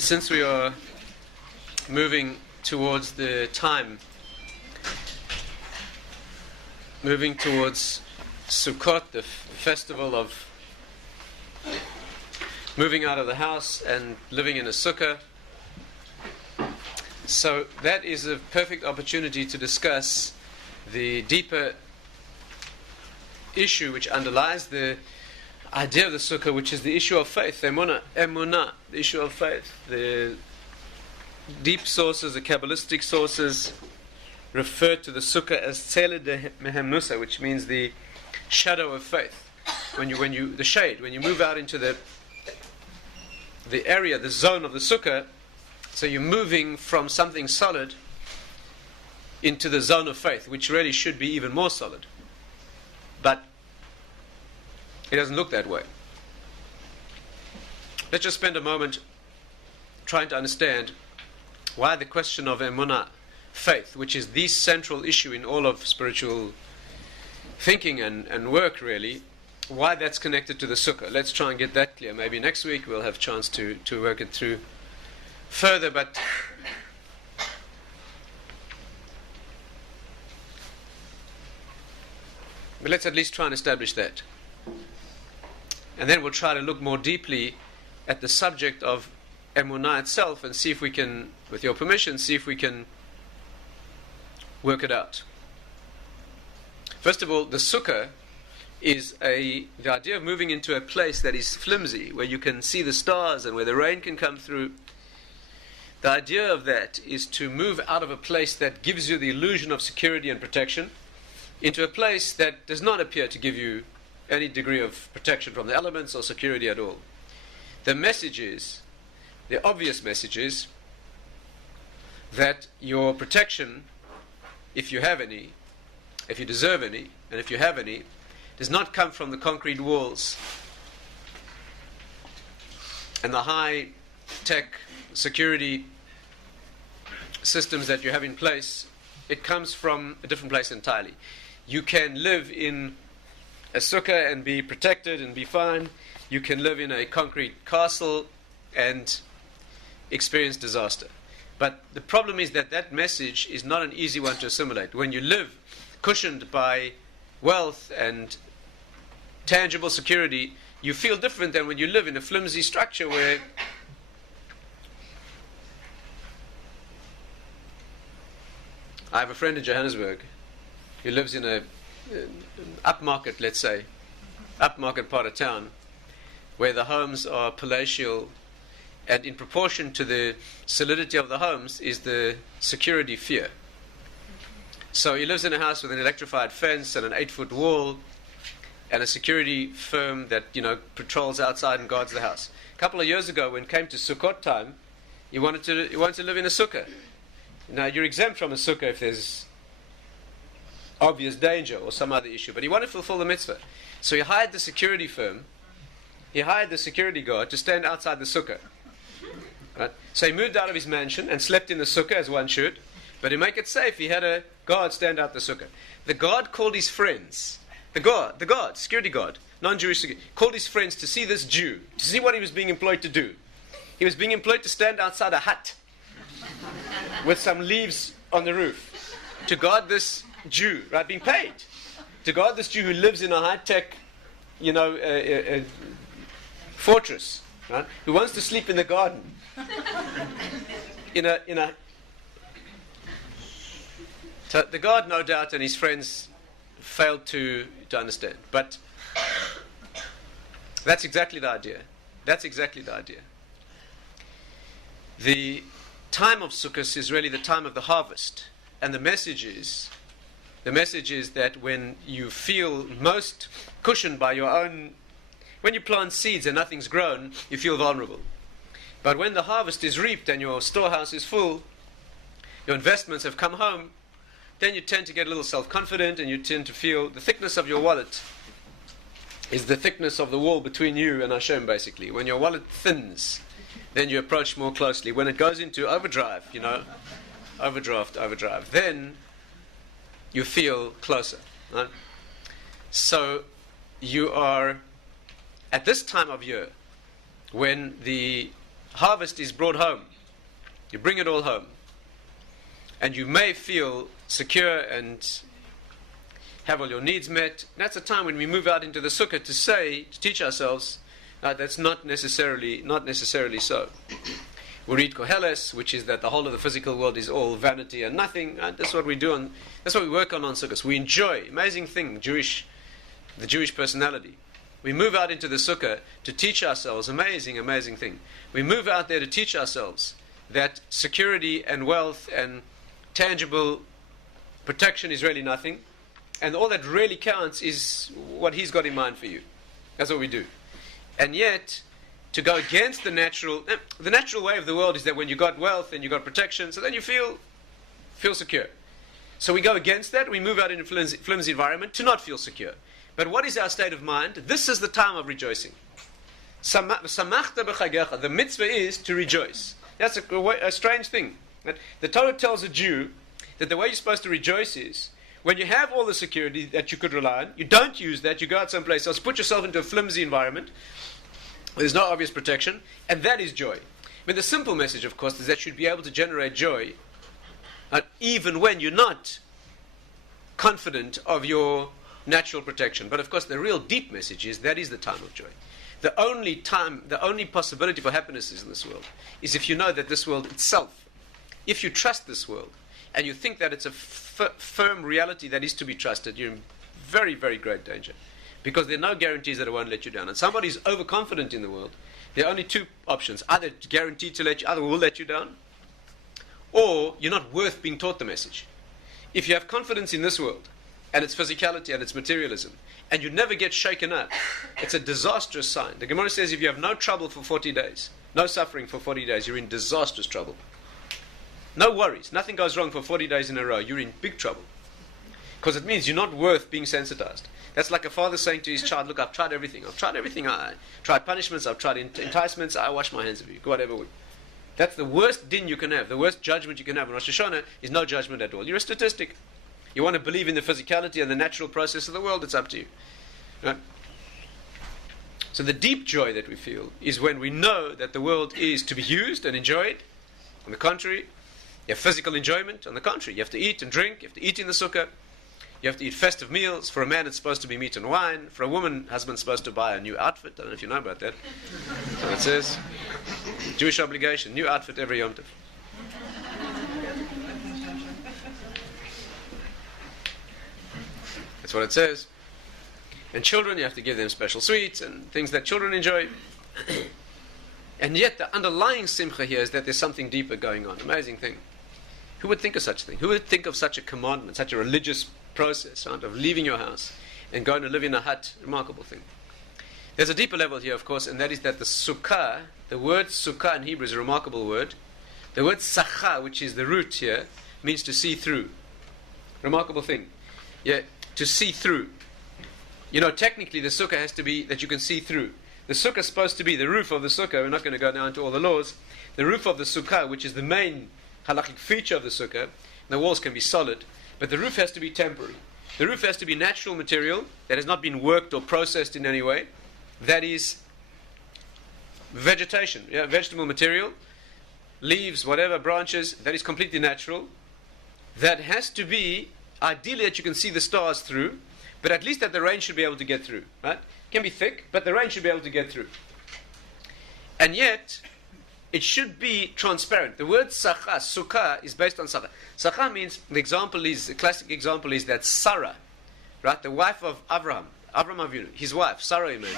Since we are moving towards the time, moving towards Succot, the festival of moving out of the house and living in a sukkah, so that is a perfect opportunity to discuss the deeper issue which underlies the idea of the sukkah, which is the issue of faith, emunah, the issue of faith. The deep sources, the Kabbalistic sources, refer to the sukkah as tzele de mehemusa, which means the shadow of faith. When you the shade, when you move out into the area, the zone of the sukkah, so you're moving from something solid into the zone of faith, which really should be even more solid. But it doesn't look that way. Let's just spend a moment trying to understand why the question of emunah, faith, which is the central issue in all of spiritual thinking and work really, why that's connected to the sukkah. Let's try and get that clear. Maybe next week we'll have a chance to work it through further, but let's at least try and establish that. And then we'll try to look more deeply at the subject of emunah itself and see if we can, with your permission, see if we can work it out. First of all, the sukkah is the idea of moving into a place that is flimsy, where you can see the stars and where the rain can come through. The idea of that is to move out of a place that gives you the illusion of security and protection into a place that does not appear to give you any degree of protection from the elements or security at all. The message is, the obvious message is, that your protection, if you have any, if you deserve any, and if you have any, does not come from the concrete walls and the high-tech security systems that you have in place. It comes from a different place entirely. You can live in a sukkah and be protected and be fine. You can live in a concrete castle and experience disaster. But the problem is that that message is not an easy one to assimilate. When you live cushioned by wealth and tangible security, you feel different than when you live in a flimsy structure where I have a friend in Johannesburg who lives in an upmarket, let's say, upmarket part of town, where the homes are palatial, and in proportion to the solidity of the homes is the security fear. So he lives in a house with an electrified fence and an 8-foot wall and a security firm that, patrols outside and guards the house. A couple of years ago, when it came to Succot time, he wanted to live in a sukkah. Now, you're exempt from a sukkah if there's obvious danger or some other issue, but he wanted to fulfill the mitzvah. So he hired the security firm, he hired the security guard to stand outside the sukkah. Right? So he moved out of his mansion and slept in the sukkah as one should, but to make it safe, he had a guard stand out the sukkah. The guard called his friends, the guard, security guard, non-Jewish security, called his friends to see this Jew, to see what he was being employed to do. He was being employed to stand outside a hut with some leaves on the roof to guard this Jew, right, being paid to guard this Jew who lives in a high-tech, fortress, right, who wants to sleep in the garden, So the guard, no doubt, and his friends failed to understand. But that's exactly the idea. That's exactly the idea. The time of Sukkot is really the time of the harvest, and the message is that when you feel most cushioned by your own, when you plant seeds and nothing's grown, you feel vulnerable. But when the harvest is reaped and your storehouse is full, your investments have come home, then you tend to get a little self-confident and you tend to feel the thickness of your wallet is the thickness of the wall between you and Hashem, basically. When your wallet thins, then you approach more closely. When it goes into overdrive, overdraft, then you feel closer. Right? So you are, at this time of year, when the harvest is brought home. You bring it all home. And you may feel secure and have all your needs met. That's a time when we move out into the sukkah to teach ourselves that's not necessarily so. We read Koheles, which is that the whole of the physical world is all vanity and nothing. That's what we do that's what we work on sukkahs. We enjoy, amazing thing, the Jewish personality. We move out into the sukkah to teach ourselves, amazing thing. We move out there to teach ourselves that security and wealth and tangible protection is really nothing, and all that really counts is what He's got in mind for you. That's what we do. And yet, to go against the natural way of the world is that when you got wealth and you got protection, so then you feel secure. So we go against that. We move out in a flimsy environment to not feel secure. But what is our state of mind? This is the time of rejoicing. The mitzvah is to rejoice. That's a strange thing. The Torah tells a Jew that the way you're supposed to rejoice is when you have all the security that you could rely on, you don't use that, you go out someplace else, put yourself into a flimsy environment, there's no obvious protection, and that is joy. I mean, the simple message, of course, is that you should be able to generate joy even when you're not confident of your natural protection. But of course, the real deep message is that is the time of joy. The only possibility for happiness is in this world is if you know that this world itself, if you trust this world, and you think that it's a firm reality that is to be trusted, you're in very, very great danger. Because there are no guarantees that it won't let you down. And somebody's overconfident in the world, there are only two options. Either guaranteed to let you, either will let you down, or you're not worth being taught the message. If you have confidence in this world, and its physicality and its materialism, and you never get shaken up, it's a disastrous sign. The Gemara says if you have no trouble for 40 days, no suffering for 40 days, you're in disastrous trouble. No worries, nothing goes wrong for 40 days in a row, you're in big trouble. Because it means you're not worth being sensitized. That's like a father saying to his child, look, I've tried everything. I tried punishments, I've tried enticements, I wash my hands of you, whatever. That's the worst din you can have, the worst judgment you can have on Rosh Hashanah is no judgment at all. You're a statistic. You want to believe in the physicality and the natural process of the world, it's up to you. Right? So the deep joy that we feel is when we know that the world is to be used and enjoyed. On the contrary, you have physical enjoyment. On the contrary, you have to eat and drink, you have to eat in the sukkah. You have to eat festive meals. For a man, it's supposed to be meat and wine. For a woman, husband's supposed to buy a new outfit. I don't know if you know about that. So it says, Jewish obligation, new outfit every Yom Tov. That's what it says. And children, you have to give them special sweets and things that children enjoy. And yet, the underlying simcha here is that there's something deeper going on. Amazing thing. Who would think of such a thing? Who would think of such a commandment, such a religious process, right, of leaving your house and going to live in a hut? Remarkable thing. There's a deeper level here, of course, and that is that the sukkah, the word sukkah in Hebrew is a remarkable word. The word sacha, which is the root here, means to see through. Remarkable thing. Yeah, to see through. You know, technically the sukkah has to be that you can see through. The sukkah is supposed to be the roof of the sukkah. We're not going to go down to all the laws. The roof of the sukkah, which is the main halakhic feature of the sukkah, the walls can be solid, but the roof has to be temporary. The roof has to be natural material that has not been worked or processed in any way. That is vegetation, vegetable material, leaves, whatever, branches, that is completely natural. That has to be, ideally, that you can see the stars through, but at least that the rain should be able to get through. Right? It can be thick, but the rain should be able to get through. And yet, it should be transparent. The word sacha, sukkah, is based on sacha. Sacha means, the classic example is that Sarah, right, the wife of Avraham Avinu, his wife, Sarah Imenu,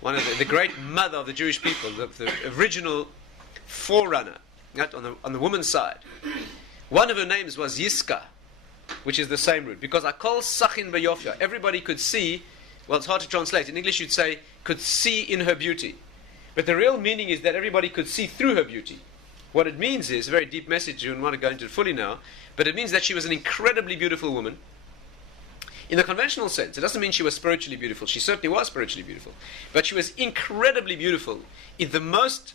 one of the great mother of the Jewish people, the original forerunner, right, on the woman's side. One of her names was Yiska, which is the same root, because Akol Sachin Beyofya, everybody could see, well, it's hard to translate. In English you'd say, could see in her beauty. But the real meaning is that everybody could see through her beauty. What it means is, a very deep message, you don't want to go into it fully now, but it means that she was an incredibly beautiful woman. In the conventional sense, it doesn't mean she was spiritually beautiful. She certainly was spiritually beautiful. But she was incredibly beautiful in the most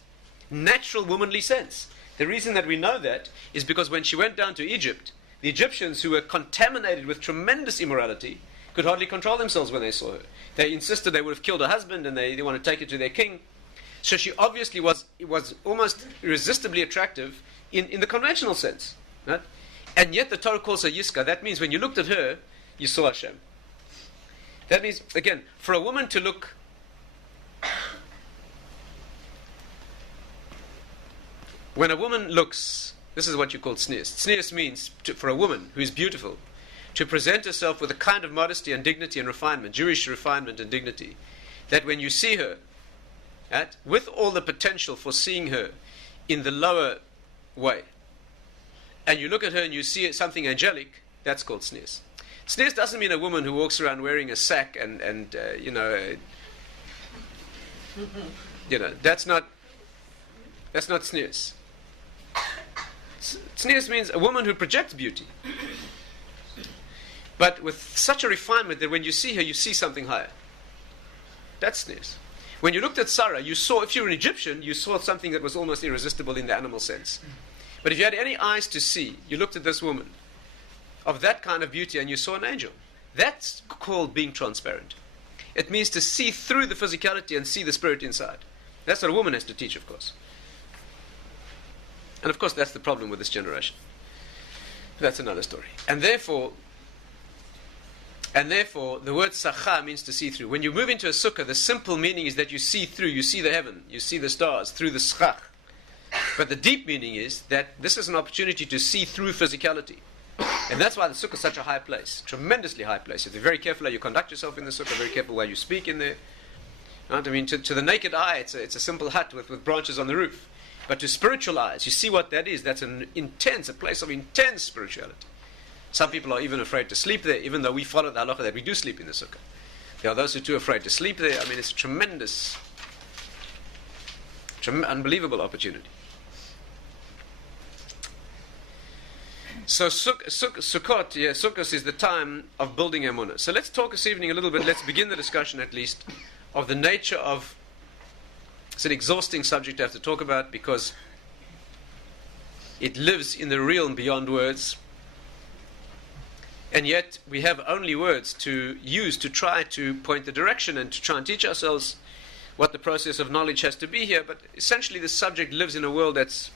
natural womanly sense. The reason that we know that is because when she went down to Egypt, the Egyptians, who were contaminated with tremendous immorality, could hardly control themselves when they saw her. They insisted they would have killed her husband and they wanted to take her to their king. So she obviously was almost irresistibly attractive in the conventional sense. Right? And yet the Torah calls her Yiska. That means when you looked at her, you saw Hashem. That means, again, for a woman to look... When a woman looks, this is what you call tznius. Tznius means, for a woman who is beautiful, to present herself with a kind of modesty and dignity and refinement, Jewish refinement and dignity, that when you see her, right, with all the potential for seeing her in the lower way, and you look at her and you see something angelic, that's called tznius. Tznius doesn't mean a woman who walks around wearing a sack and that's not tznius. Tznius means a woman who projects beauty, but with such a refinement that when you see her, you see something higher. That's tznius. When you looked at Sarah, you saw, if you were an Egyptian, you saw something that was almost irresistible in the animal sense. But if you had any eyes to see, you looked at this woman of that kind of beauty and you saw an angel. That's called being transparent. It means to see through the physicality and see the spirit inside. That's what a woman has to teach, of course. And of course, that's the problem with this generation. That's another story. And therefore, the word sacha means to see through. When you move into a sukkah, the simple meaning is that you see through. You see the heaven. You see the stars through the schach. But the deep meaning is that this is an opportunity to see through physicality. And that's why the sukkah is such a high place. Tremendously high place. You have to be very careful how you conduct yourself in the sukkah, very careful how you speak in there. Right? I mean, to the naked eye, it's a simple hut with branches on the roof. But to spiritual eyes, you see what that is. That's a place of intense spirituality. Some people are even afraid to sleep there, even though we follow the halacha that we do sleep in the sukkah. There are those who are too afraid to sleep there. I mean, it's a tremendous, unbelievable opportunity. So Sukkot is the time of building emunah. So let's talk this evening a little bit. Let's begin the discussion at least of the nature of. It's an exhausting subject to have to talk about because it lives in the realm beyond words. And yet we have only words to use to try to point the direction and to try and teach ourselves what the process of knowledge has to be here. But essentially this subject lives in a world that's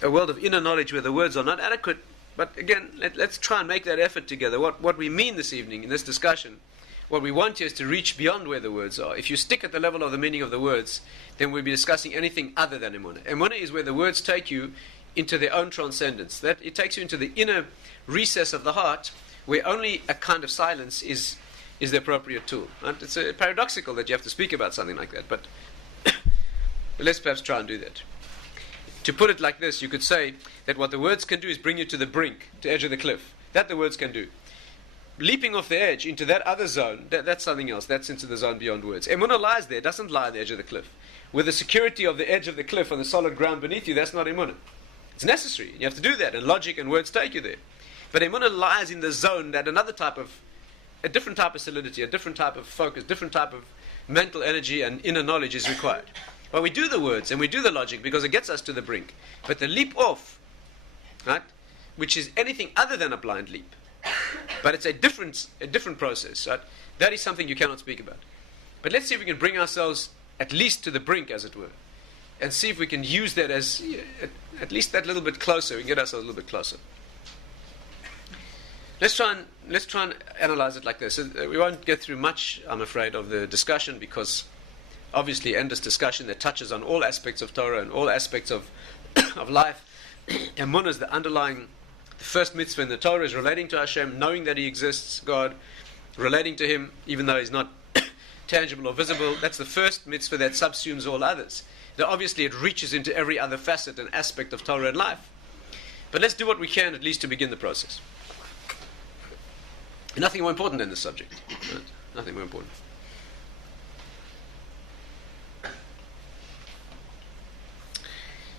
a world of inner knowledge where the words are not adequate. But again, let's try and make that effort together. What we mean this evening in this discussion, what we want here is to reach beyond where the words are. If you stick at the level of the meaning of the words, then we'll be discussing anything other than emunah. Emunah is where the words take you into their own transcendence. That it takes you into the inner recess of the heart, where only a kind of silence is the appropriate tool. Right? It's paradoxical that you have to speak about something like that, but let's perhaps try and do that. To put it like this, you could say that what the words can do is bring you to the brink, to the edge of the cliff. That the words can do. Leaping off the edge into that other zone, that's something else. That's into the zone beyond words. Emunah lies there, doesn't lie on the edge of the cliff. With the security of the edge of the cliff on the solid ground beneath you, that's not emunah. It's necessary. You have to do that, and logic and words take you there. But emunah lies in the zone that a different type of solidity, a different type of focus, different type of mental energy and inner knowledge is required. Well, we do the words and we do the logic because it gets us to the brink. But the leap off, right, which is anything other than a blind leap, but it's a different process, right? That is something you cannot speak about. But let's see if we can bring ourselves at least to the brink, as it were, and see if we can use that as at least that little bit closer. We can get ourselves a little bit closer. Let's try and analyze it like this. We won't get through much, I'm afraid, of the discussion because obviously endless discussion that touches on all aspects of Torah and all aspects of of life. Emunah is the underlying. The first mitzvah in the Torah is relating to Hashem, knowing that He exists, God, relating to Him, even though He's not tangible or visible. That's the first mitzvah that subsumes all others. Now, obviously, it reaches into every other facet and aspect of Torah and life. But let's do what we can, at least, to begin the process. Nothing more important than this subject. Right? Nothing more important.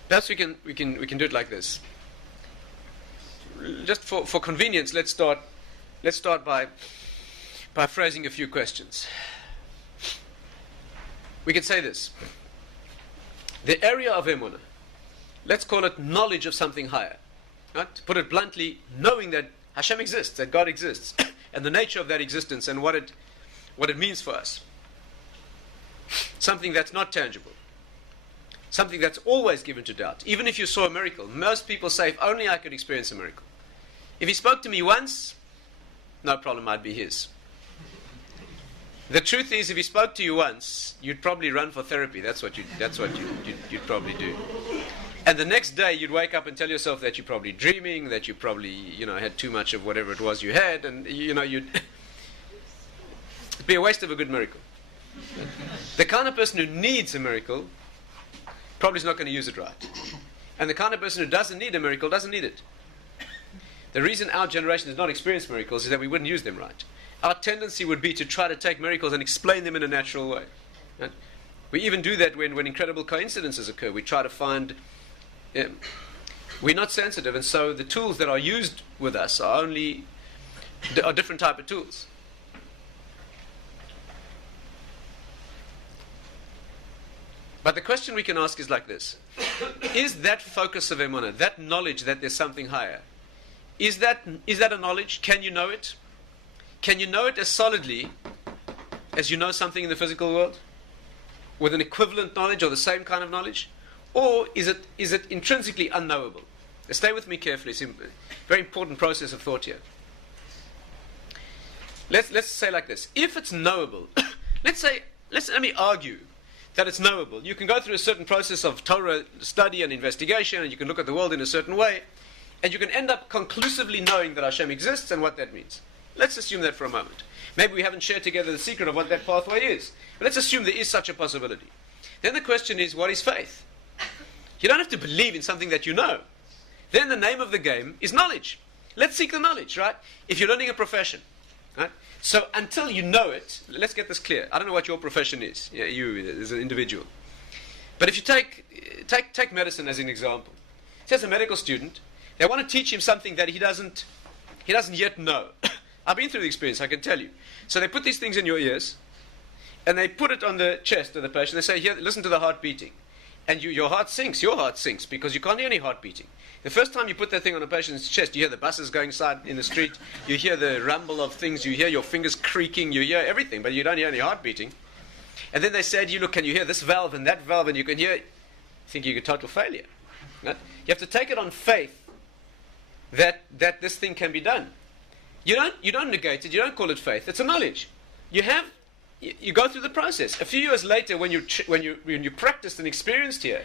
Perhaps we can do it like this. Just for convenience, let's start by phrasing a few questions. We can say this. The area of emunah, let's call it knowledge of something higher. Right? To put it bluntly, knowing that Hashem exists, that God exists, and the nature of that existence and what it means for us. something that's not tangible, something that's always given to doubt. Even if you saw a miracle, most people say, if only I could experience a miracle. If he spoke to me once, no problem, I'd be his. The truth is, if he spoke to you once, you'd probably run for therapy. That's what you'd probably do. And the next day, you'd wake up and tell yourself that you're probably dreaming, that you probably, had too much of whatever it was you had, and, you'd it'd be a waste of a good miracle. The kind of person who needs a miracle probably is not going to use it right. And the kind of person who doesn't need a miracle doesn't need it. The reason our generation has not experienced miracles is that we wouldn't use them right. Our tendency would be to try to take miracles and explain them in a natural way. Right? We even do that when incredible coincidences occur. We try to find... we're not sensitive, and so the tools that are used with us are different type of tools. But the question we can ask is like this. Is that focus of emunah, that knowledge that there's something higher, is that a knowledge? Can you know it? Can you know it as solidly as you know something in the physical world? With an equivalent knowledge or the same kind of knowledge? Or is it intrinsically unknowable? Stay with me carefully. It's a very important process of thought here. Let's say like this. If it's knowable, let me argue that it's knowable. You can go through a certain process of Torah study and investigation, and you can look at the world in a certain way, and you can end up conclusively knowing that Hashem exists and what that means. Let's assume that for a moment. Maybe we haven't shared together the secret of what that pathway is, but let's assume there is such a possibility. Then the question is, what is faith? You don't have to believe in something that you know. Then the name of the game is knowledge. Let's seek the knowledge, right? If you're learning a profession, right? So until you know it, let's get this clear. I don't know what your profession is, you as an individual. But if you take medicine as an example. Say as a medical student, they want to teach him something that he doesn't yet know. I've been through the experience, I can tell you. So they put these things in your ears, and they put it on the chest of the patient. They say, here, listen to the heart beating. And your heart sinks because you can't hear any heart beating. The first time you put that thing on a patient's chest, you hear the buses going side in the street, you hear the rumble of things, you hear your fingers creaking, you hear everything, but you don't hear any heart beating. And then they say to you, look, can you hear this valve and that valve, and you can hear, thinking you're a total failure. Right? You have to take it on faith that this thing can be done. You don't negate it, you don't call it faith, it's a knowledge. You go through the process. A few years later, when you practiced and experienced here,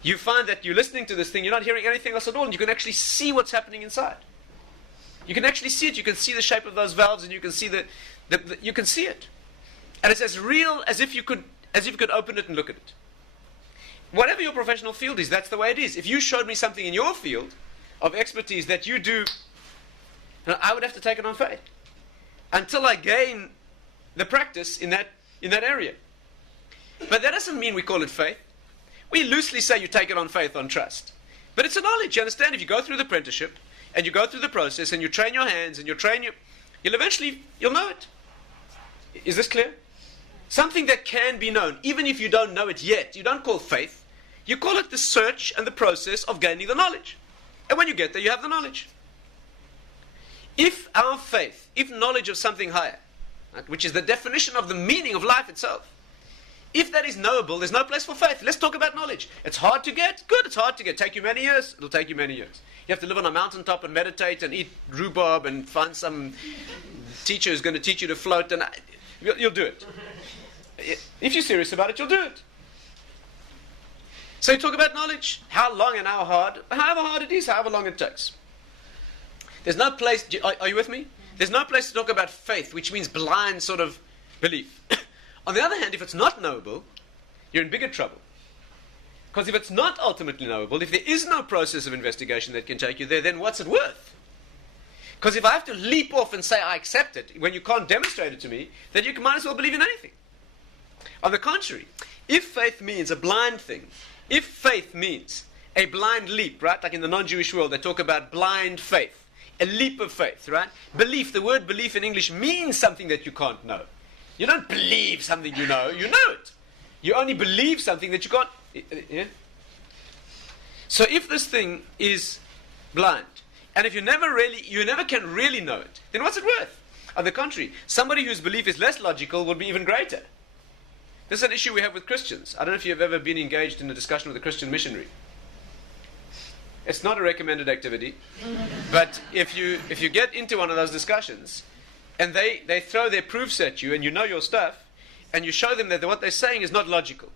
you find that you're listening to this thing, you're not hearing anything else at all, and you can actually see what's happening inside. You can actually see it. You can see the shape of those valves, and you can see you can see it, and it's as real as if you could open it and look at it. Whatever your professional field is, that's the way it is. If you showed me something in your field of expertise that you do, I would have to take it on faith until I gain the practice in that area. But that doesn't mean we call it faith. We loosely say you take it on faith, on trust. But it's a knowledge, you understand? If you go through the apprenticeship, and you go through the process, and you train your hands, and you'll eventually know it. Is this clear? Something that can be known, even if you don't know it yet. You don't call faith. You call it the search and the process of gaining the knowledge. And when you get there, you have the knowledge. If our faith, if knowledge of something higher, right, which is the definition of the meaning of life itself, if that is knowable, there's no place for faith. Let's talk about knowledge. It's hard to get? Good, it's hard to get. Take you many years? It'll take you many years. You have to live on a mountaintop and meditate and eat rhubarb and find some teacher who's going to teach you to float, and you'll do it. If you're serious about it, you'll do it. So you talk about knowledge. How long and how hard? However hard it is, however long it takes. There's no place... Are you with me? There's no place to talk about faith, which means blind sort of belief. On the other hand, if it's not knowable, you're in bigger trouble. Because if it's not ultimately knowable, if there is no process of investigation that can take you there, then what's it worth? Because if I have to leap off and say I accept it, when you can't demonstrate it to me, then you might as well believe in anything. On the contrary, if faith means a blind thing, if faith means a blind leap, right? Like in the non-Jewish world, they talk about blind faith. A leap of faith, right? Belief, the word belief in English means something that you can't know. You don't believe something you know it. You only believe something that you can't... Yeah? So if this thing is blind, and if you never can really know it, then what's it worth? On the contrary, somebody whose belief is less logical would be even greater. This is an issue we have with Christians. I don't know if you've ever been engaged in a discussion with a Christian missionary. It's not a recommended activity, but if you get into one of those discussions and they throw their proofs at you and you know your stuff and you show them that what they're saying is not logical.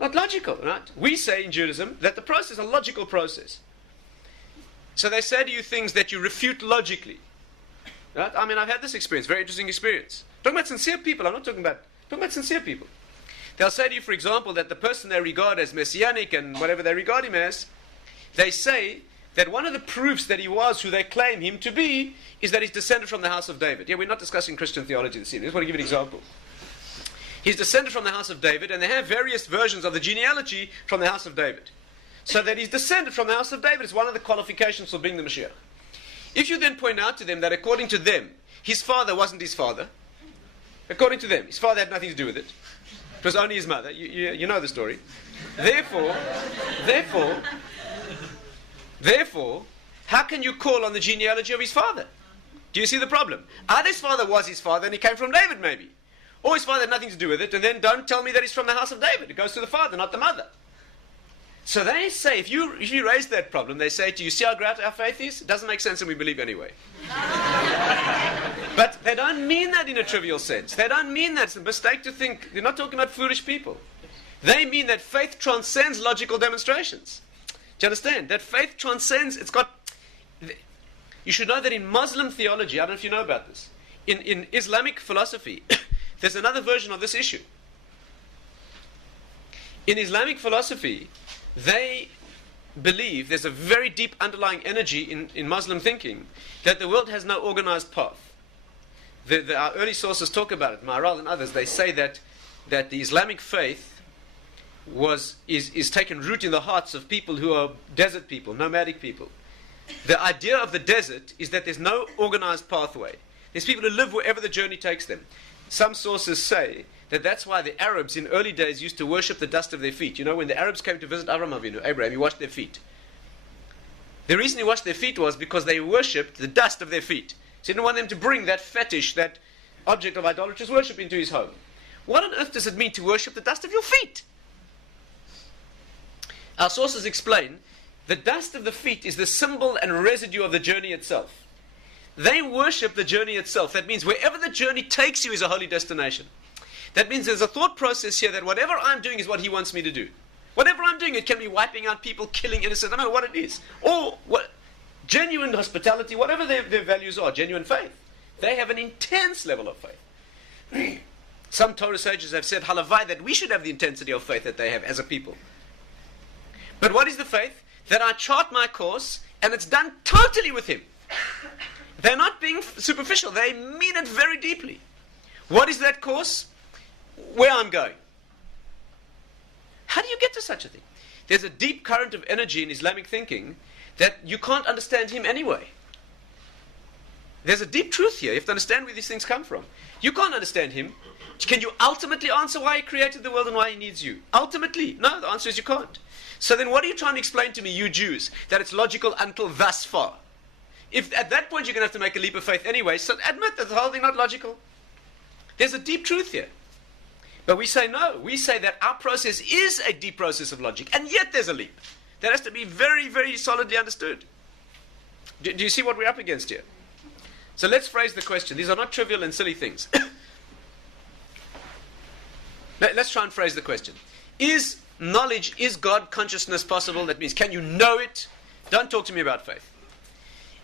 Not logical, right? We say in Judaism that the process is a logical process. So they say to you things that you refute logically. Right? I mean, I've had this experience, very interesting experience. Talking about sincere people, I'm not talking about sincere people. They'll say to you, for example, that the person they regard as messianic and whatever they regard him as, they say that one of the proofs that he was who they claim him to be is that he's descended from the house of David. Yeah, we're not discussing Christian theology this evening. I just want to give you an example. He's descended from the house of David, and they have various versions of the genealogy from the house of David. So that he's descended from the house of David is one of the qualifications for being the Mashiach. If you then point out to them that according to them, his father wasn't his father, according to them, his father had nothing to do with it. It was only his mother. You know the story. Therefore, how can you call on the genealogy of his father? Do you see the problem? Either his father was his father and he came from David maybe. Or his father had nothing to do with it, and then don't tell me that he's from the house of David. It goes to the father, not the mother. So they say, if you raise that problem, they say to you, see how great our faith is? It doesn't make sense and we believe anyway. But they don't mean that in a trivial sense. They don't mean that. It's a mistake to think. They're not talking about foolish people. They mean that faith transcends logical demonstrations. Do you understand? That faith transcends, you should know that in Muslim theology, I don't know if you know about this, in Islamic philosophy, there's another version of this issue. In Islamic philosophy, they believe there's a very deep underlying energy in Muslim thinking that the world has no organized path. Our early sources talk about it, Maharal and others. They say that the Islamic faith is taken root in the hearts of people who are desert people, nomadic people. The idea of the desert is that there's no organized pathway. There's people who live wherever the journey takes them. Some sources say that that's why the Arabs in early days used to worship the dust of their feet. You know, when the Arabs came to visit Abraham, he washed their feet. The reason he washed their feet was because they worshipped the dust of their feet. So he didn't want them to bring that fetish, that object of idolatrous worship into his home. What on earth does it mean to worship the dust of your feet? Our sources explain the dust of the feet is the symbol and residue of the journey itself. They worship the journey itself. That means wherever the journey takes you is a holy destination. That means there's a thought process here that whatever I'm doing is what he wants me to do. Whatever I'm doing, it can be wiping out people, killing innocent, I don't know what it is. Or genuine hospitality, whatever their values are, genuine faith. They have an intense level of faith. Some Torah sages have said, halavai, that we should have the intensity of faith that they have as a people. But what is the faith? That I chart my course and it's done totally with him. They're not being superficial. They mean it very deeply. What is that course? Where I'm going. How do you get to such a thing? There's a deep current of energy in Islamic thinking that you can't understand him anyway. There's a deep truth here. You have to understand where these things come from. You can't understand him. Can you ultimately answer why he created the world and why he needs you? Ultimately, no, the answer is you can't. So then what are you trying to explain to me, you Jews, that it's logical until thus far? If at that point you're going to have to make a leap of faith anyway, so admit that the whole thing not logical. There's a deep truth here. But we say no. We say that our process is a deep process of logic, and yet there's a leap. That has to be very, very solidly understood. Do you see what we're up against here? So let's phrase the question. These are not trivial and silly things. Let's try and phrase the question. Is God consciousness possible? That means, can you know it? Don't talk to me about faith.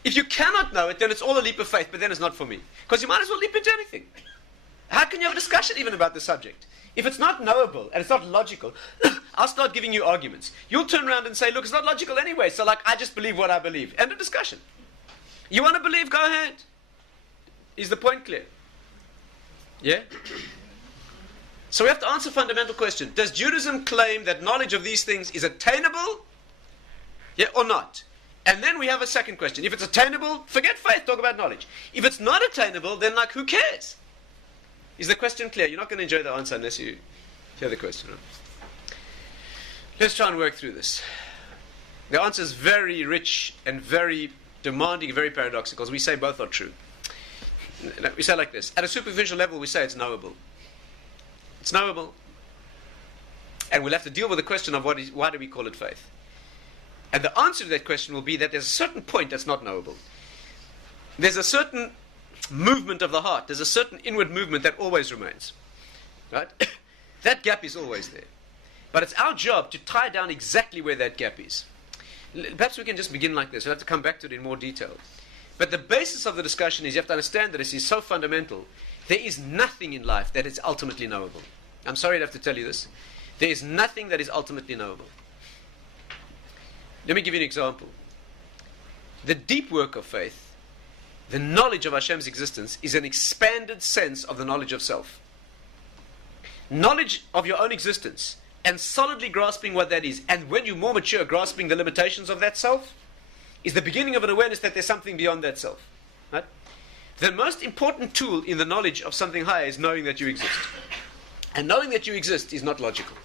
If you cannot know it, then it's all a leap of faith, but then it's not for me. Because you might as well leap into anything. How can you have a discussion even about the subject? If it's not knowable and it's not logical, I'll start giving you arguments. You'll turn around and say, look, it's not logical anyway, so I just believe what I believe. End of discussion. You want to believe? Go ahead. Is the point clear? Yeah? So we have to answer a fundamental question. Does Judaism claim that knowledge of these things is attainable? Yeah, or not? And then we have a second question. If it's attainable, forget faith, talk about knowledge. If it's not attainable, then who cares? Is the question clear? You're not going to enjoy the answer unless you hear the question. Right? Let's try and work through this. The answer is very rich and very demanding, very paradoxical, because we say both are true. We say like this. At a superficial level, we say it's knowable. It's knowable. And we'll have to deal with the question of why do we call it faith? And the answer to that question will be that there's a certain point that's not knowable. There's a certain movement of the heart. There's a certain inward movement that always remains. Right? That gap is always there. But it's our job to tie down exactly where that gap is. Perhaps we can just begin like this. We'll have to come back to it in more detail. But the basis of the discussion is you have to understand that this is so fundamental. There is nothing in life that is ultimately knowable. I'm sorry to have to tell you this. There is nothing that is ultimately knowable. Let me give you an example. The deep work of faith, the knowledge of Hashem's existence, is an expanded sense of the knowledge of self. Knowledge of your own existence and solidly grasping what that is, and when you're more mature, grasping the limitations of that self, is the beginning of an awareness that there's something beyond that self. Right? The most important tool in the knowledge of something higher is knowing that you exist. And knowing that you exist is not logical.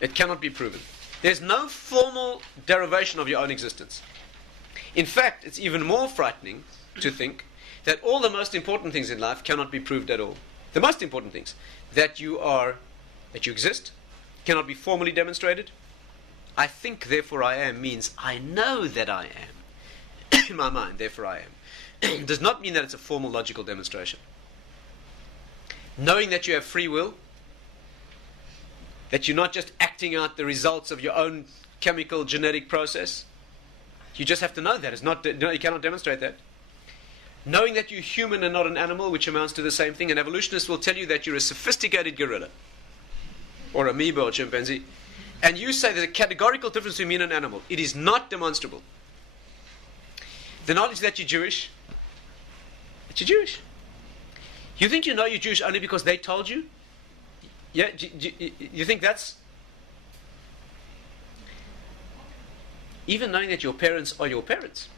It cannot be proven. There's no formal derivation of your own existence. In fact, it's even more frightening to think that all the most important things in life cannot be proved at all. The most important things, that you exist, cannot be formally demonstrated. I think, therefore I am, means I know that I am. In my mind, therefore I am. Does not mean that it's a formal logical demonstration. Knowing that you have free will, that you're not just acting out the results of your own chemical genetic process. You just have to know that. You cannot demonstrate that. Knowing that you're human and not an animal, which amounts to the same thing. An evolutionist will tell you that you're a sophisticated gorilla, or amoeba, or chimpanzee. And you say there's a categorical difference between me and an animal. It is not demonstrable. The knowledge that you're Jewish, You think you know you're Jewish only because they told you? Yeah, you think that's... Even knowing that your parents are your parents.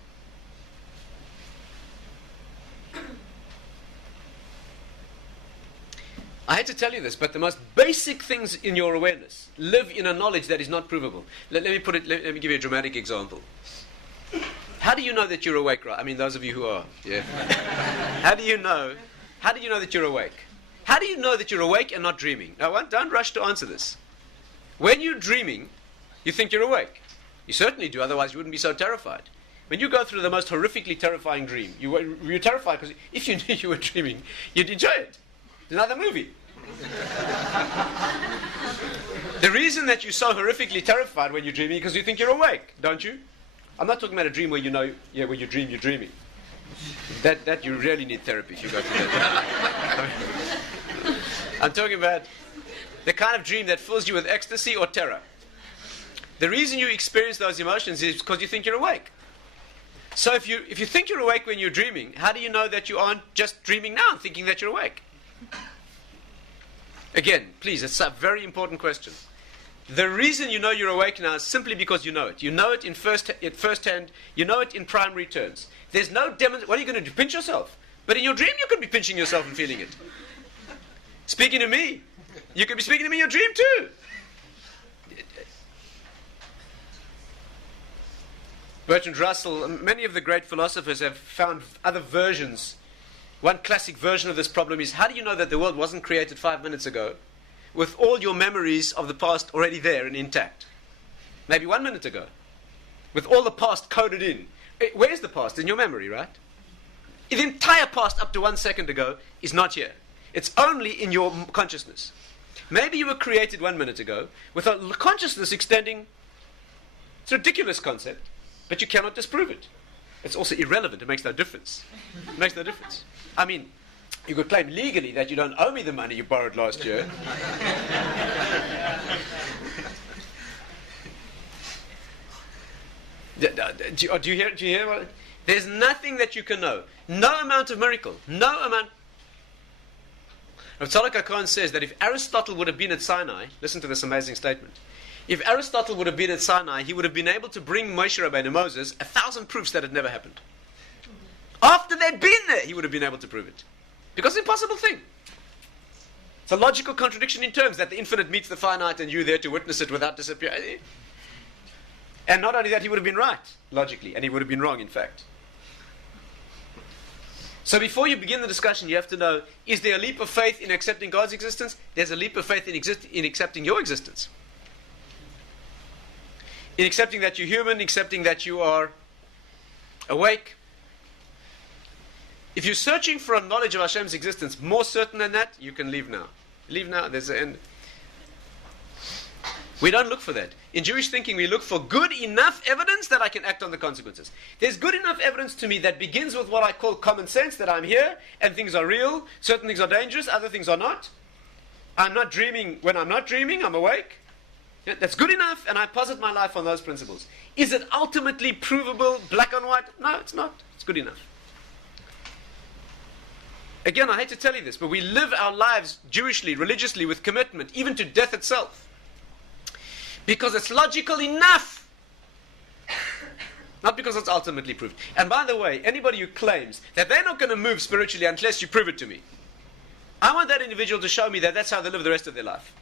I hate to tell you this, but the most basic things in your awareness live in a knowledge that is not provable. Let me give you a dramatic example. How do you know that you're awake, right? I mean, those of you who are, yeah. How do you know that you're awake? How do you know that you're awake and not dreaming? Now, don't rush to answer this. When you're dreaming, you think you're awake. You certainly do, otherwise you wouldn't be so terrified. When you go through the most horrifically terrifying dream, you're terrified because if you knew you were dreaming, you'd enjoy it. It's another movie. The reason that you're so horrifically terrified when you're dreaming is because you think you're awake, don't you? I'm not talking about a dream where when you dream, you're dreaming. That you really need therapy if you go through that. I'm talking about the kind of dream that fills you with ecstasy or terror. The reason you experience those emotions is because you think you're awake. So if you think you're awake when you're dreaming, how do you know that you aren't just dreaming now and thinking that you're awake? Again, please, it's a very important question. The reason you know you're awake now is simply because you know it. You know it in first hand. You know it in primary terms. There's no what are you going to do? Pinch yourself? But in your dream, you could be pinching yourself and feeling it. Speaking to me, you could be speaking to me in your dream too. Bertrand Russell, many of the great philosophers have found other versions. One classic version of this problem is, how do you know that the world wasn't created 5 minutes ago with all your memories of the past already there and intact? Maybe 1 minute ago, with all the past coded in. Where's the past? In your memory, right? The entire past up to 1 second ago is not here. It's only in your consciousness. Maybe you were created 1 minute ago with a consciousness extending. It's a ridiculous concept, but you cannot disprove it. It's also irrelevant. It makes no difference. It makes no difference. I mean, you could claim legally that you don't owe me the money you borrowed last year. Do you hear? There's nothing that you can know. No amount of miracle. No amount. Rav Tzadok Cohen says that if Aristotle would have been at Sinai, listen to this amazing statement. If Aristotle would have been at Sinai, he would have been able to bring Moshe Rabbeinu Moses 1,000 proofs that it never happened. After they'd been there, he would have been able to prove it. Because it's an impossible thing. It's a logical contradiction in terms that the infinite meets the finite and you're there to witness it without disappearing. And not only that, he would have been right, logically, and he would have been wrong, in fact. So before you begin the discussion, you have to know, is there a leap of faith in accepting God's existence? There's a leap of faith in accepting your existence. In accepting that you're human, accepting that you are awake. If you're searching for a knowledge of Hashem's existence more certain than that, you can leave now. Leave now, there's an end. We don't look for that. In Jewish thinking, we look for good enough evidence that I can act on the consequences. There's good enough evidence to me that begins with what I call common sense, that I'm here and things are real, certain things are dangerous, other things are not. I'm not dreaming when I'm not dreaming, I'm awake. Yeah, that's good enough, and I posit my life on those principles. Is it ultimately provable, black and white? No, it's not. It's good enough. Again, I hate to tell you this, but we live our lives Jewishly, religiously, with commitment, even to death itself. Because it's logical enough. Not because it's ultimately proved. And by the way, anybody who claims that they're not going to move spiritually unless you prove it to me, I want that individual to show me that that's how they live the rest of their life.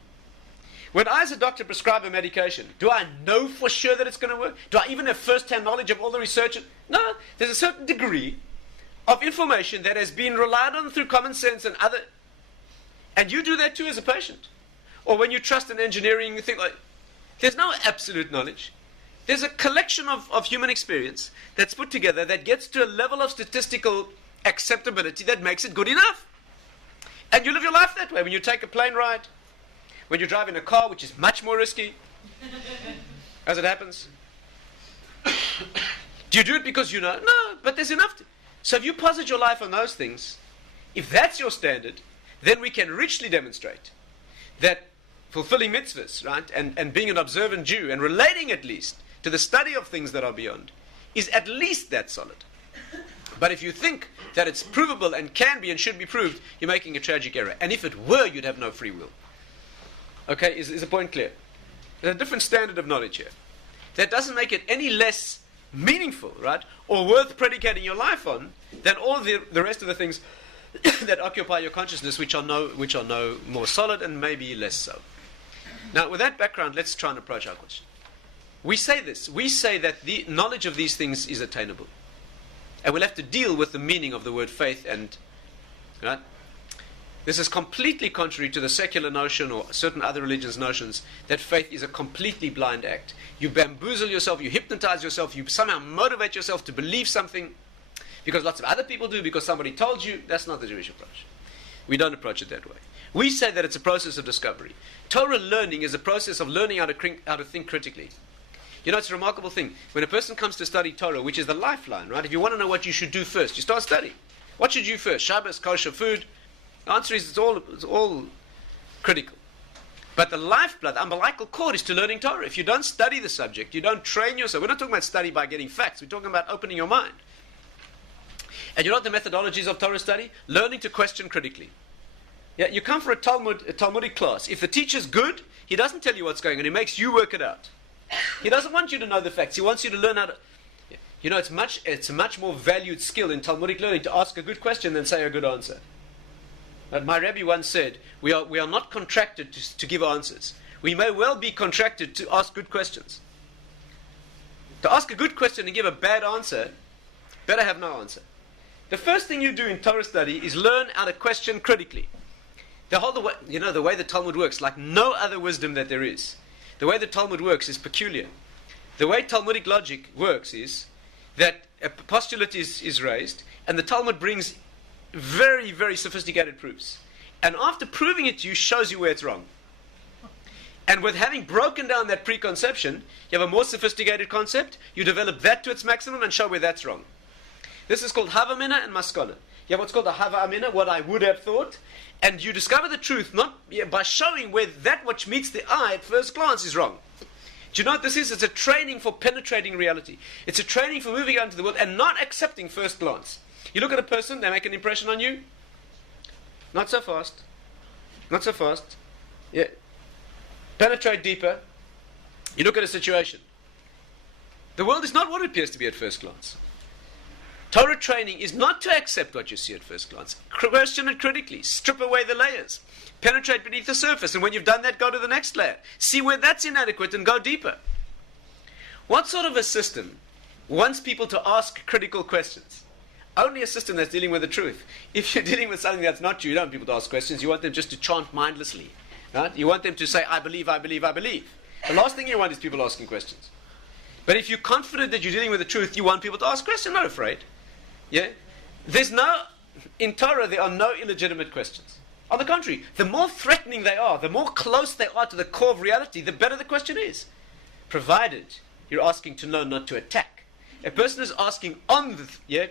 When I as a doctor prescribe a medication, do I know for sure that it's going to work? Do I even have first-hand knowledge of all the research? No, there's a certain degree of information that has been relied on through common sense and other... And you do that too as a patient. Or when you trust in engineering, you think, like, there's no absolute knowledge. There's a collection of human experience that's put together that gets to a level of statistical acceptability that makes it good enough. And you live your life that way. When you take a plane ride, when you drive in a car, which is much more risky, as it happens. Do you do it because you know? No, but there's enough to... So if you posit your life on those things, if that's your standard, then we can richly demonstrate that fulfilling mitzvahs, right, and being an observant Jew, and relating at least to the study of things that are beyond, is at least that solid. But if you think that it's provable and can be and should be proved, you're making a tragic error. And if it were, you'd have no free will. Okay, is the point clear? There's a different standard of knowledge here. That doesn't make it any less meaningful, right, or worth predicating your life on than all the rest of the things that occupy your consciousness, which are no more solid and maybe less so. Now, with that background, let's try and approach our question. We say this. We say that the knowledge of these things is attainable. And we'll have to deal with the meaning of the word faith. And right? This is completely contrary to the secular notion or certain other religions' notions that faith is a completely blind act. You bamboozle yourself, you hypnotize yourself, you somehow motivate yourself to believe something because lots of other people do, because somebody told you. That's not the Jewish approach. We don't approach it that way. We say that it's a process of discovery. Torah learning is a process of learning how to think critically. You know, it's a remarkable thing. When a person comes to study Torah, which is the lifeline, right? If you want to know what you should do first, you start studying. What should you do first? Shabbos, kosher, food? The answer is it's all critical. But the lifeblood, the umbilical cord, is to learning Torah. If you don't study the subject, you don't train yourself. We're not talking about study by getting facts. We're talking about opening your mind. And you know what the methodologies of Torah study? Learning to question critically. Yeah, you come for a Talmudic class. If the teacher's good, he doesn't tell you what's going on. He makes you work it out. He doesn't want you to know the facts. He wants you to learn how to... You know, it's a much more valued skill in Talmudic learning to ask a good question than say a good answer. But my Rebbe once said, we are not contracted to give answers. We may well be contracted to ask good questions. To ask a good question and give a bad answer, better have no answer. The first thing you do in Torah study is learn how to question critically. The way the Talmud works, like no other wisdom that there is. The way the Talmud works is peculiar. The way Talmudic logic works is that a postulate is raised, and the Talmud brings very, very sophisticated proofs. And after proving it to you, shows you where it's wrong. And with having broken down that preconception, you have a more sophisticated concept, you develop that to its maximum and show where that's wrong. This is called Havamina and Maskana. You have what's called the Hava Amina, what I would have thought, and you discover the truth not by showing where that which meets the eye at first glance is wrong. Do you know what this is? It's a training for penetrating reality. It's a training for moving out into the world and not accepting first glance. You look at a person, they make an impression on you. Not so fast. Not so fast. Yeah. Penetrate deeper. You look at a situation. The world is not what it appears to be at first glance. Torah training is not to accept what you see at first glance. Question it critically. Strip away the layers. Penetrate beneath the surface. And when you've done that, go to the next layer. See where that's inadequate and go deeper. What sort of a system wants people to ask critical questions? only a system that's dealing with the truth. If you're dealing with something that's not true, you don't want people to ask questions. You want them just to chant mindlessly. Right? You want them to say, I believe, I believe, I believe. The last thing you want is people asking questions. But if you're confident that you're dealing with the truth, you want people to ask questions, not afraid. Yeah? In Torah, there are no illegitimate questions. On the contrary, the more threatening they are, the more close they are to the core of reality, the better the question is. Provided you're asking to know, not to attack. A person is asking you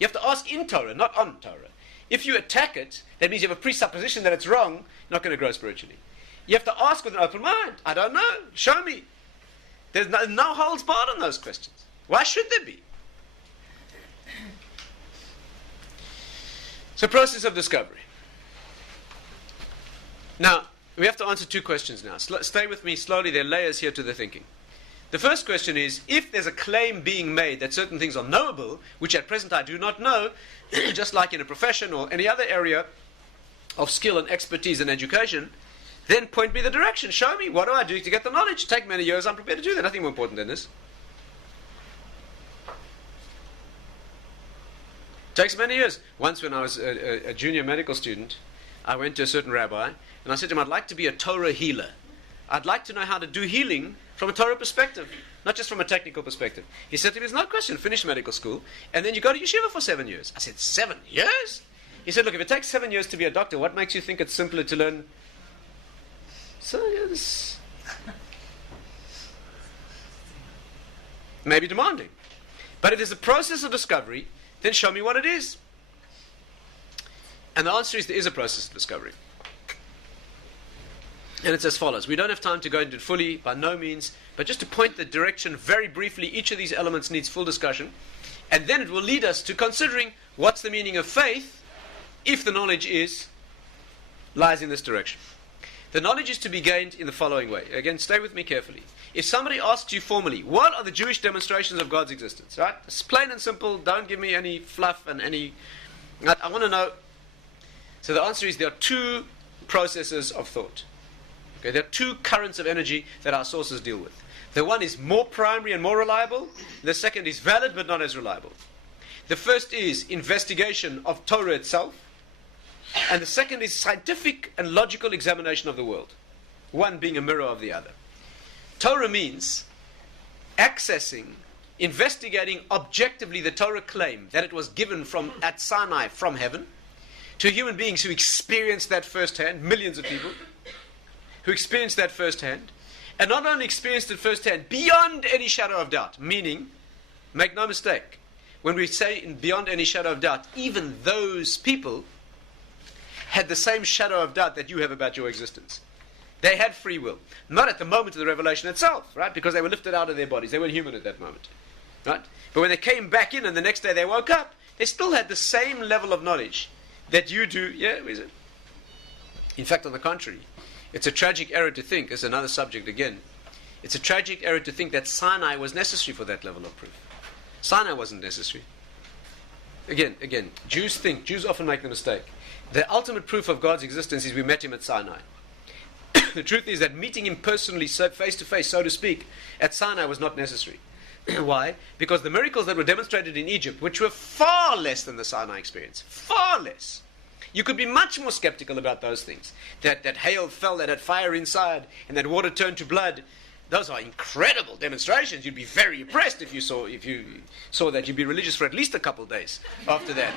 have to ask in Torah, not on Torah. If you attack it, that means you have a presupposition that it's wrong, you're not going to grow spiritually. You have to ask with an open mind. I don't know. Show me. There's no holds barred on those questions. Why should there be? So, process of discovery. Now, we have to answer two questions now. Stay with me slowly. There are layers here to the thinking. The first question is, if there's a claim being made that certain things are knowable, which at present I do not know, just like in a profession or any other area of skill and expertise and education, then point me the direction. Show me. What do I do to get the knowledge? Take many years. I'm prepared to do that. Nothing more important than this. Takes many years. Once when I was a junior medical student, I went to a certain rabbi, and I said to him, I'd like to be a Torah healer. I'd like to know how to do healing from a Torah perspective, not just from a technical perspective. He said to me, there's no question, finish medical school, and then you go to yeshiva for 7 years. I said, 7 years? He said, look, if it takes 7 years to be a doctor, what makes you think it's simpler to learn? So, yes. Maybe demanding. But if there's a process of discovery, then show me what it is. And the answer is there is a process of discovery. And it's as follows. We don't have time to go into it fully, by no means, but just to point the direction very briefly, each of these elements needs full discussion. And then it will lead us to considering what's the meaning of faith if the knowledge lies in this direction. The knowledge is to be gained in the following way. Again, stay with me carefully. If somebody asks you formally, what are the Jewish demonstrations of God's existence? Right? It's plain and simple. Don't give me any fluff and any... I want to know. So the answer is there are two processes of thought. Okay, there are two currents of energy that our sources deal with. The one is more primary and more reliable. The second is valid but not as reliable. The first is investigation of Torah itself. And the second is scientific and logical examination of the world. One being a mirror of the other. Torah means accessing, investigating objectively the Torah claim that it was given at Sinai from heaven to human beings who experienced that firsthand, millions of people who experienced that firsthand, and not only experienced it firsthand, beyond any shadow of doubt, meaning, make no mistake, when we say beyond any shadow of doubt, even those people had the same shadow of doubt that you have about your existence. They had free will. Not at the moment of the revelation itself, right? Because they were lifted out of their bodies. They weren't human at that moment, right? But when they came back in and the next day they woke up, they still had the same level of knowledge that you do. Yeah, is it? In fact, on the contrary, it's a tragic error to think, it's another subject again, it's a tragic error to think that Sinai was necessary for that level of proof. Sinai wasn't necessary. Again, Jews often make the mistake. The ultimate proof of God's existence is we met him at Sinai. The truth is that meeting him personally, face to face, so to speak, at Sinai was not necessary. Why? Because the miracles that were demonstrated in Egypt, which were far less than the Sinai experience, far less. You could be much more skeptical about those things. That hail fell, that had fire inside, and that water turned to blood. Those are incredible demonstrations. You'd be very impressed if you saw that. You'd be religious for at least a couple of days after that.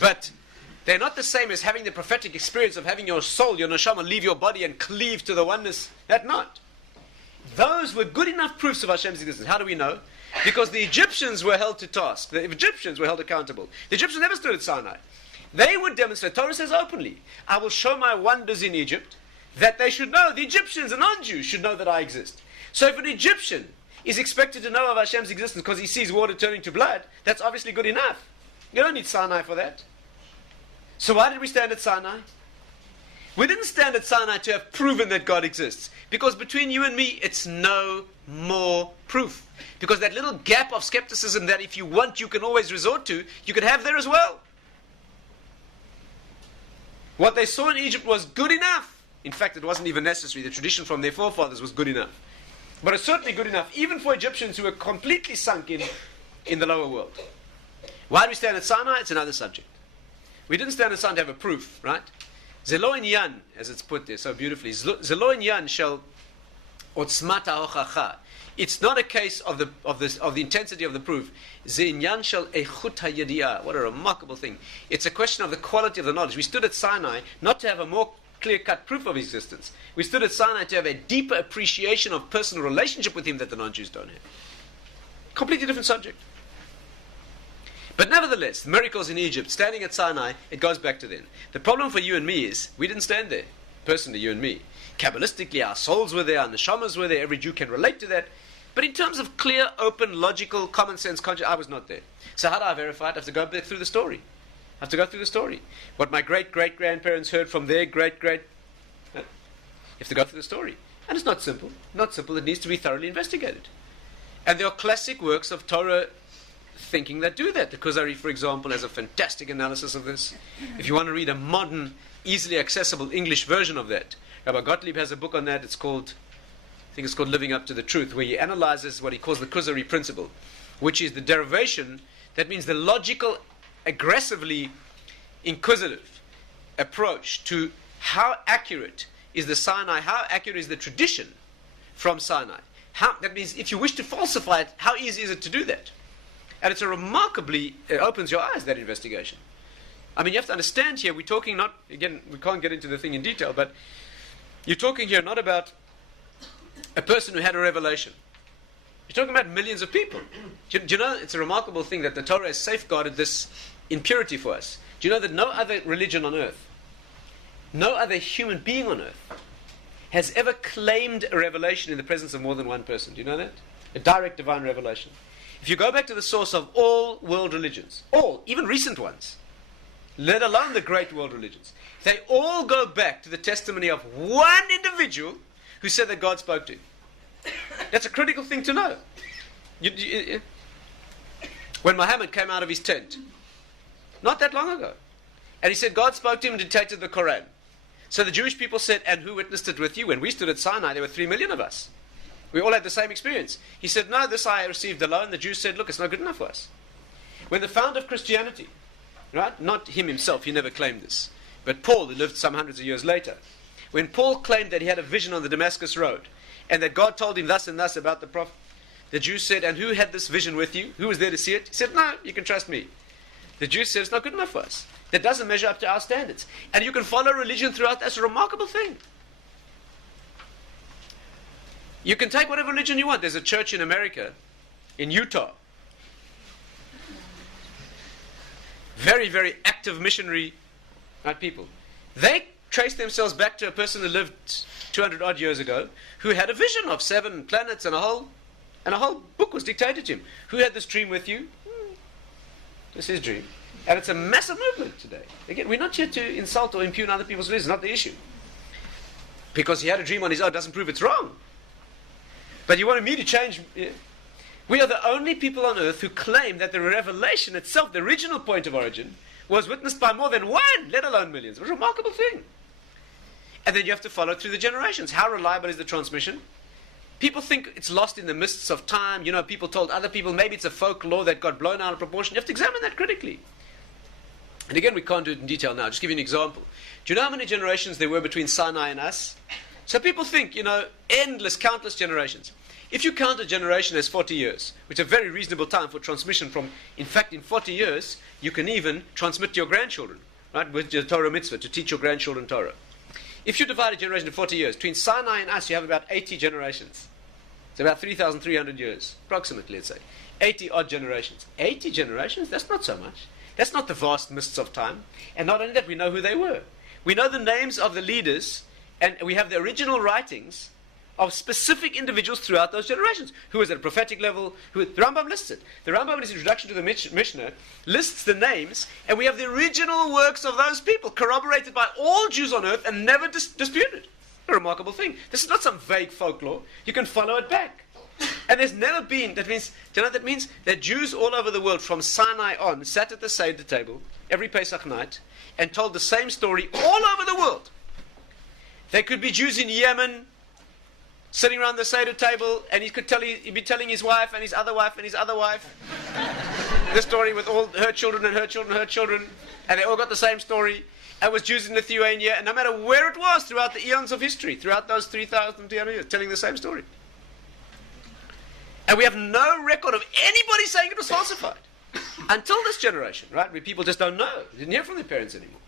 But they're not the same as having the prophetic experience of having your soul, your neshama, leave your body and cleave to the oneness. That's not. Those were good enough proofs of Hashem's existence. How do we know? Because the Egyptians were held to task. The Egyptians were held accountable. The Egyptians never stood at Sinai. They would demonstrate. Torah says openly, I will show my wonders in Egypt, that they should know, the Egyptians and non-Jews should know that I exist. So if an Egyptian is expected to know of Hashem's existence because he sees water turning to blood, that's obviously good enough. You don't need Sinai for that. So why did we stand at Sinai? We didn't stand at Sinai to have proven that God exists. Because between you and me, it's no more proof. Because that little gap of skepticism that if you want, you can always resort to, you could have there as well. What they saw in Egypt was good enough. In fact, it wasn't even necessary. The tradition from their forefathers was good enough. But it's certainly good enough, even for Egyptians who were completely sunk in the lower world. Why do we stand at Sinai? It's another subject. We didn't stand at Sinai to have a proof, right? Zelo inyan, as it's put there so beautifully. Zelo inyan shall otzmata hochacha. It's not a case of the intensity of the proof. Ze inyan shall echut hayediyah. What a remarkable thing! It's a question of the quality of the knowledge. We stood at Sinai not to have a more clear-cut proof of existence. We stood at Sinai to have a deeper appreciation of personal relationship with Him that the non-Jews don't have. Completely different subject. But nevertheless, the miracles in Egypt, standing at Sinai, it goes back to then. The problem for you and me is, we didn't stand there. Personally, you and me. Kabbalistically, our souls were there, our neshamas were there, every Jew can relate to that. But in terms of clear, open, logical, common sense, conscious, I was not there. So how do I verify it? I have to go back through the story. I have to go through the story. What my great-great-grandparents heard from their great-great... You have to go through the story. And it's not simple. Not simple. It needs to be thoroughly investigated. And there are classic works of Torah thinking that do that. The Kuzari, for example, has a fantastic analysis of this. If you want to read a modern, easily accessible English version of that, Rabbi Gottlieb has a book on that. I think it's called Living Up to the Truth, where he analyzes what he calls the Kuzari principle, which is the derivation, that means the logical, aggressively inquisitive approach to how accurate is the Sinai, how accurate is the tradition from Sinai. That means if you wish to falsify it, how easy is it to do that? And it's it opens your eyes, that investigation. I mean, you have to understand here, we're talking not, again, we can't get into the thing in detail, but you're talking here not about a person who had a revelation. You're talking about millions of people. Do you know, it's a remarkable thing that the Torah has safeguarded this in purity for us. Do you know that no other religion on earth, no other human being on earth, has ever claimed a revelation in the presence of more than one person? Do you know that? A direct divine revelation. If you go back to the source of all world religions, all, even recent ones, let alone the great world religions, they all go back to the testimony of one individual who said that God spoke to him. That's a critical thing to know. When Muhammad came out of his tent, not that long ago, and he said God spoke to him and dictated the Quran. So the Jewish people said, and who witnessed it with you? When we stood at Sinai, there were 3 million of us. We all had the same experience. He said, no, this I received alone. The Jews said, look, it's not good enough for us. When the founder of Christianity, right, not him himself, he never claimed this, but Paul, who lived some hundreds of years later, when Paul claimed that he had a vision on the Damascus Road, and that God told him thus and thus about the prophet, the Jews said, and who had this vision with you? Who was there to see it? He said, no, you can trust me. The Jews said, it's not good enough for us. That doesn't measure up to our standards. And you can follow religion throughout. That's a remarkable thing. You can take whatever religion you want. There's a church in America, in Utah. Very, very active missionary people. They trace themselves back to a person who lived 200 odd years ago, who had a vision of 7 planets and a whole book was dictated to him. Who had this dream with you? This is his dream. And it's a massive movement today. Again, we're not here to insult or impugn other people's religions, not the issue. Because he had a dream on his own doesn't prove it's wrong. But you wanted me to change. We are the only people on earth who claim that the revelation itself, the original point of origin, was witnessed by more than one, let alone millions. It was a remarkable thing. And then you have to follow through the generations. How reliable is the transmission? People think it's lost in the mists of time. You know, people told other people maybe it's a folklore that got blown out of proportion. You have to examine that critically. And again, we can't do it in detail now. Just give you an example. Do you know how many generations there were between Sinai and us? So people think, endless, countless generations. If you count a generation as 40 years, which is a very reasonable time for transmission in fact, in 40 years, you can even transmit to your grandchildren, right, with your Torah mitzvah, to teach your grandchildren Torah. If you divide a generation into 40 years, between Sinai and us, you have about 80 generations. It's about 3,300 years, approximately, let's say. 80 odd generations. 80 generations? That's not so much. That's not the vast mists of time. And not only that, we know who they were. We know the names of the leaders, and we have the original writings of specific individuals throughout those generations. Who was at a prophetic level? The Rambam lists it. The Rambam, in his introduction to the Mishnah, lists the names, and we have the original works of those people corroborated by all Jews on earth and never disputed. A remarkable thing. This is not some vague folklore. You can follow it back. And there's never been, do you know what that means? That Jews all over the world, from Sinai on, sat at the Seder table every Pesach night and told the same story all over the world. There could be Jews in Yemen sitting around the Seder table, and he'd be telling his wife and his other wife and his other wife. this story with all her children and her children and her children, and they all got the same story. And was Jews in Lithuania, and no matter where it was throughout the eons of history, throughout those 3,200 years, telling the same story. And we have no record of anybody saying it was falsified. Until this generation, right, where people just don't know. They didn't hear from their parents anymore.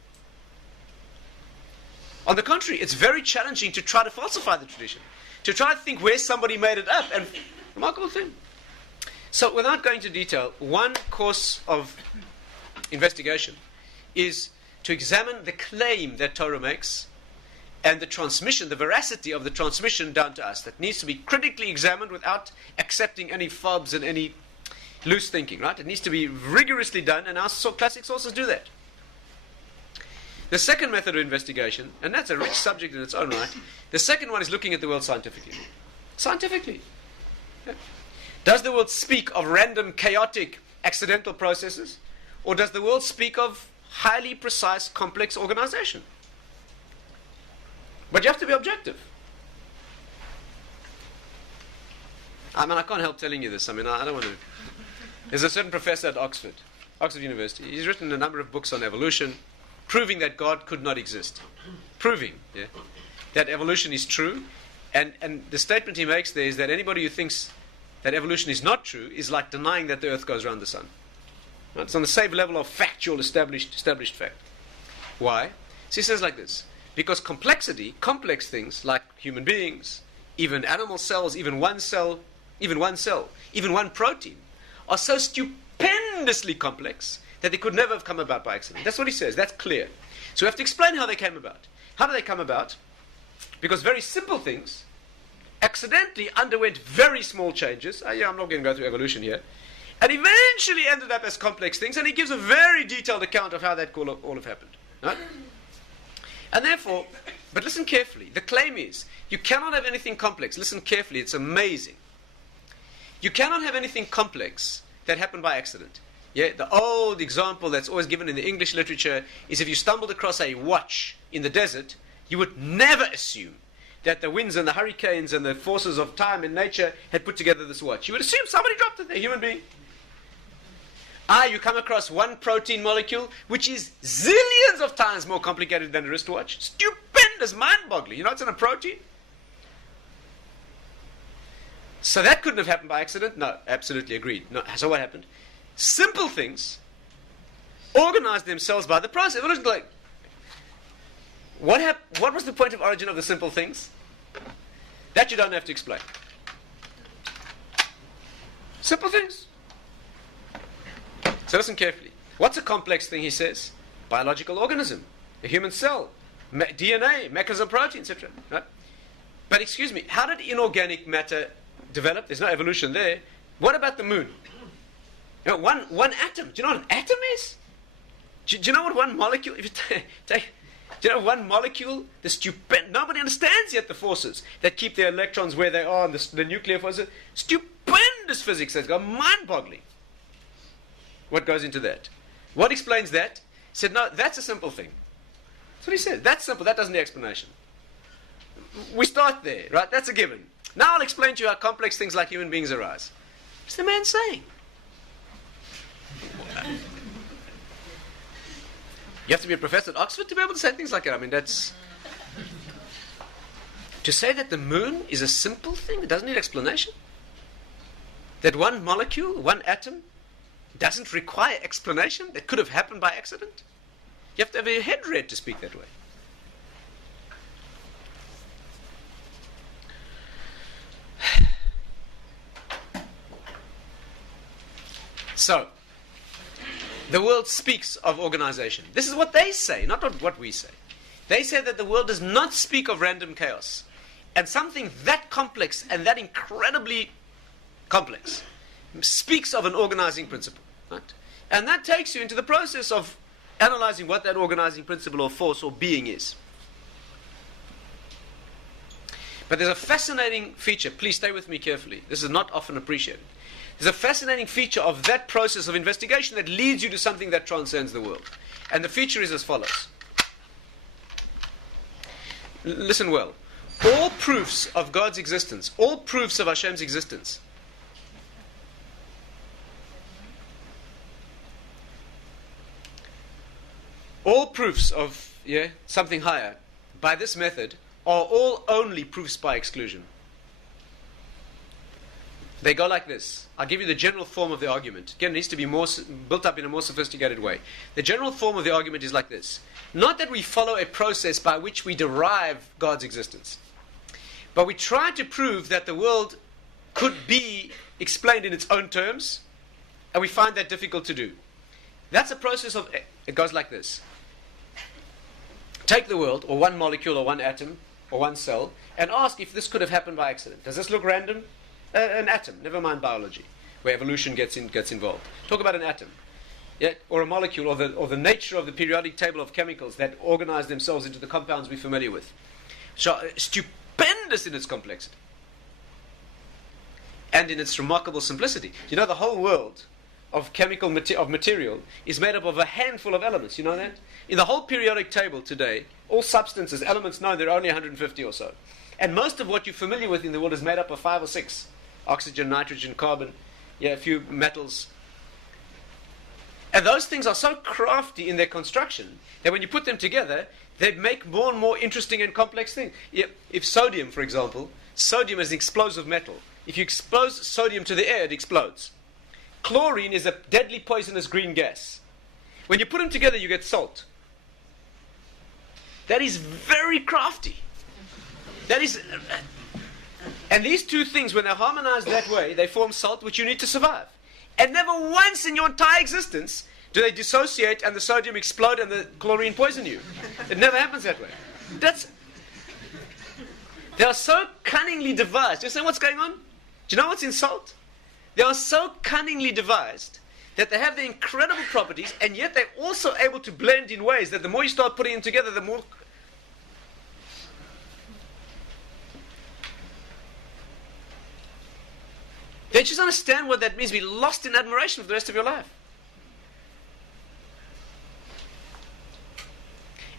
On the contrary, it's very challenging to try to falsify the tradition. To try to think where somebody made it up. And remarkable thing. So without going into detail, one course of investigation is to examine the claim that Torah makes and the transmission, the veracity of the transmission down to us. That needs to be critically examined without accepting any fobs and any loose thinking, right? It needs to be rigorously done, and our classic sources do that. The second method of investigation, and that's a rich subject in its own right, the second one is looking at the world scientifically. Scientifically. Yeah. Does the world speak of random, chaotic, accidental processes, or does the world speak of highly precise, complex organization? But you have to be objective. I mean, I can't help telling you this. I mean, I don't want to... There's a certain professor at Oxford University. He's written a number of books on evolution, proving that God could not exist. Proving, yeah, that evolution is true. And the statement he makes there is that anybody who thinks that evolution is not true is like denying that the earth goes around the sun. Right? It's on the same level of factual, established fact. Why? So he says like this: because complexity, complex things like human beings, even animal cells, even one cell, even one protein, are so stupendously complex that they could never have come about by accident. That's what he says. That's clear. So we have to explain how they came about. How do they come about? Because very simple things accidentally underwent very small changes. I'm not going to go through evolution here. And eventually ended up as complex things, and he gives a very detailed account of how that all have happened. Right? And therefore, but listen carefully, the claim is, you cannot have anything complex. Listen carefully, it's amazing. You cannot have anything complex that happened by accident. Yeah, the old example that's always given in the English literature is if you stumbled across a watch in the desert, you would never assume that the winds and the hurricanes and the forces of time and nature had put together this watch. You would assume somebody dropped it there, a human being. You come across one protein molecule which is zillions of times more complicated than a wristwatch. Stupendous, mind-boggling. You know what's in a protein? So that couldn't have happened by accident? No, absolutely agreed. No. So what happened? Simple things organized themselves by the process. It was like, what was the point of origin of the simple things? That you don't have to explain. Simple things. So listen carefully. What's a complex thing, he says? Biological organism, a human cell, DNA, mechanism, protein, etc. Right? But excuse me, how did inorganic matter develop? There's no evolution there. What about the moon? You know, one atom. Do you know what an atom is? Do you know what one molecule? If you take, do you know one molecule? Nobody understands yet the forces that keep the electrons where they are, and the nuclear forces. Stupendous physics that's got mind-boggling. What goes into that? What explains that? He said, no, that's a simple thing. That's what he said. That's simple. That doesn't need explanation. We start there, right? That's a given. Now I'll explain to you how complex things like human beings arise. What's the man saying? You have to be a professor at Oxford to be able to say things like that. I mean, that's... To say that the moon is a simple thing, it doesn't need explanation. That one molecule, one atom, doesn't require explanation, that could have happened by accident. You have to have your head read to speak that way. So, the world speaks of organization. This is what they say, not what we say. They say that the world does not speak of random chaos. And something that complex and that incredibly complex speaks of an organizing principle. Right? And that takes you into the process of analyzing what that organizing principle or force or being is. But there's a fascinating feature. Please stay with me carefully. This is not often appreciated. There's a fascinating feature of that process of investigation that leads you to something that transcends the world. And the feature is as follows. Listen well. All proofs of God's existence, all proofs of Hashem's existence, all proofs of something higher by this method are all only proofs by exclusion. They go like this. I'll give you the general form of the argument. Again, it needs to be more built up in a more sophisticated way. The general form of the argument is like this. Not that we follow a process by which we derive God's existence, but we try to prove that the world could be explained in its own terms, and we find that difficult to do. That's a process of, it goes like this. Take the world, or one molecule, or one atom, or one cell, and ask if this could have happened by accident. Does this look random? An atom, never mind biology, where evolution gets involved. Talk about an atom, or a molecule, or the nature of the periodic table of chemicals that organize themselves into the compounds we're familiar with. So stupendous in its complexity and in its remarkable simplicity. You know, the whole world of chemical material is made up of a handful of elements. You know that? In the whole periodic table today, all substances, elements known, there are only 150 or so. And most of what you're familiar with in the world is made up of 5 or 6. Oxygen, nitrogen, carbon, a few metals. And those things are so crafty in their construction that when you put them together, they make more and more interesting and complex things. If sodium, for example, sodium is an explosive metal. If you expose sodium to the air, it explodes. Chlorine is a deadly poisonous green gas. When you put them together, you get salt. That is very crafty. That is, and these two things, when they're harmonized that way, they form salt, which you need to survive. And never once in your entire existence do they dissociate and the sodium explode and the chlorine poison you. It never happens that way. They are so cunningly devised. You understand what's going on? Do you know what's in salt? They are so cunningly devised that they have the incredible properties, and yet they're also able to blend in ways that the more you start putting them together, the more... They just understand what that means. Be lost in admiration for the rest of your life.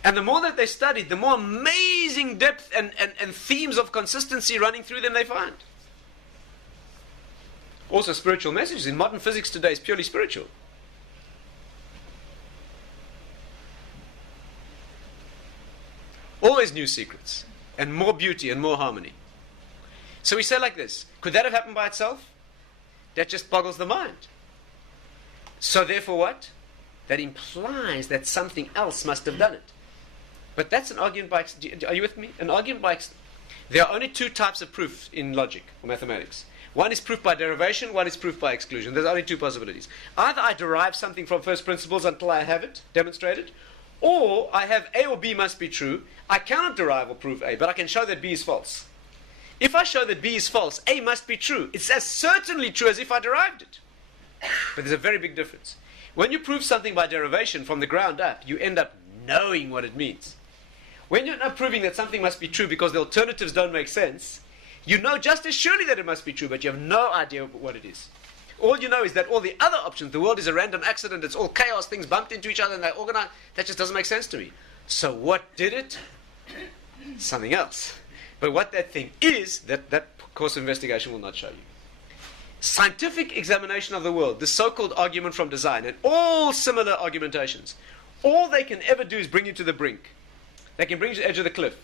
And the more that they studied, the more amazing depth and themes of consistency running through them they find. Also spiritual messages. In modern physics today is purely spiritual. Always new secrets, and more beauty and more harmony. So we say like this, could that have happened by itself? That just boggles the mind. So therefore what? That implies that something else must have done it. But that's an argument by... Are you with me? An argument by... There are only two types of proof in logic or mathematics. One is proof by derivation, one is proof by exclusion. There's only two possibilities. Either I derive something from first principles until I have it demonstrated, or I have A or B must be true. I cannot derive or prove A, but I can show that B is false. If I show that B is false, A must be true. It's as certainly true as if I derived it. But there's a very big difference. When you prove something by derivation from the ground up, you end up knowing what it means. When you're not proving that something must be true because the alternatives don't make sense, you know just as surely that it must be true, but you have no idea what it is. All you know is that all the other options, the world is a random accident, it's all chaos, things bumped into each other and they organize. That just doesn't make sense to me. So what did it? Something else. But what that thing is, that course of investigation will not show you. Scientific examination of the world, the so-called argument from design, and all similar argumentations, all they can ever do is bring you to the brink. They can bring you to the edge of the cliff.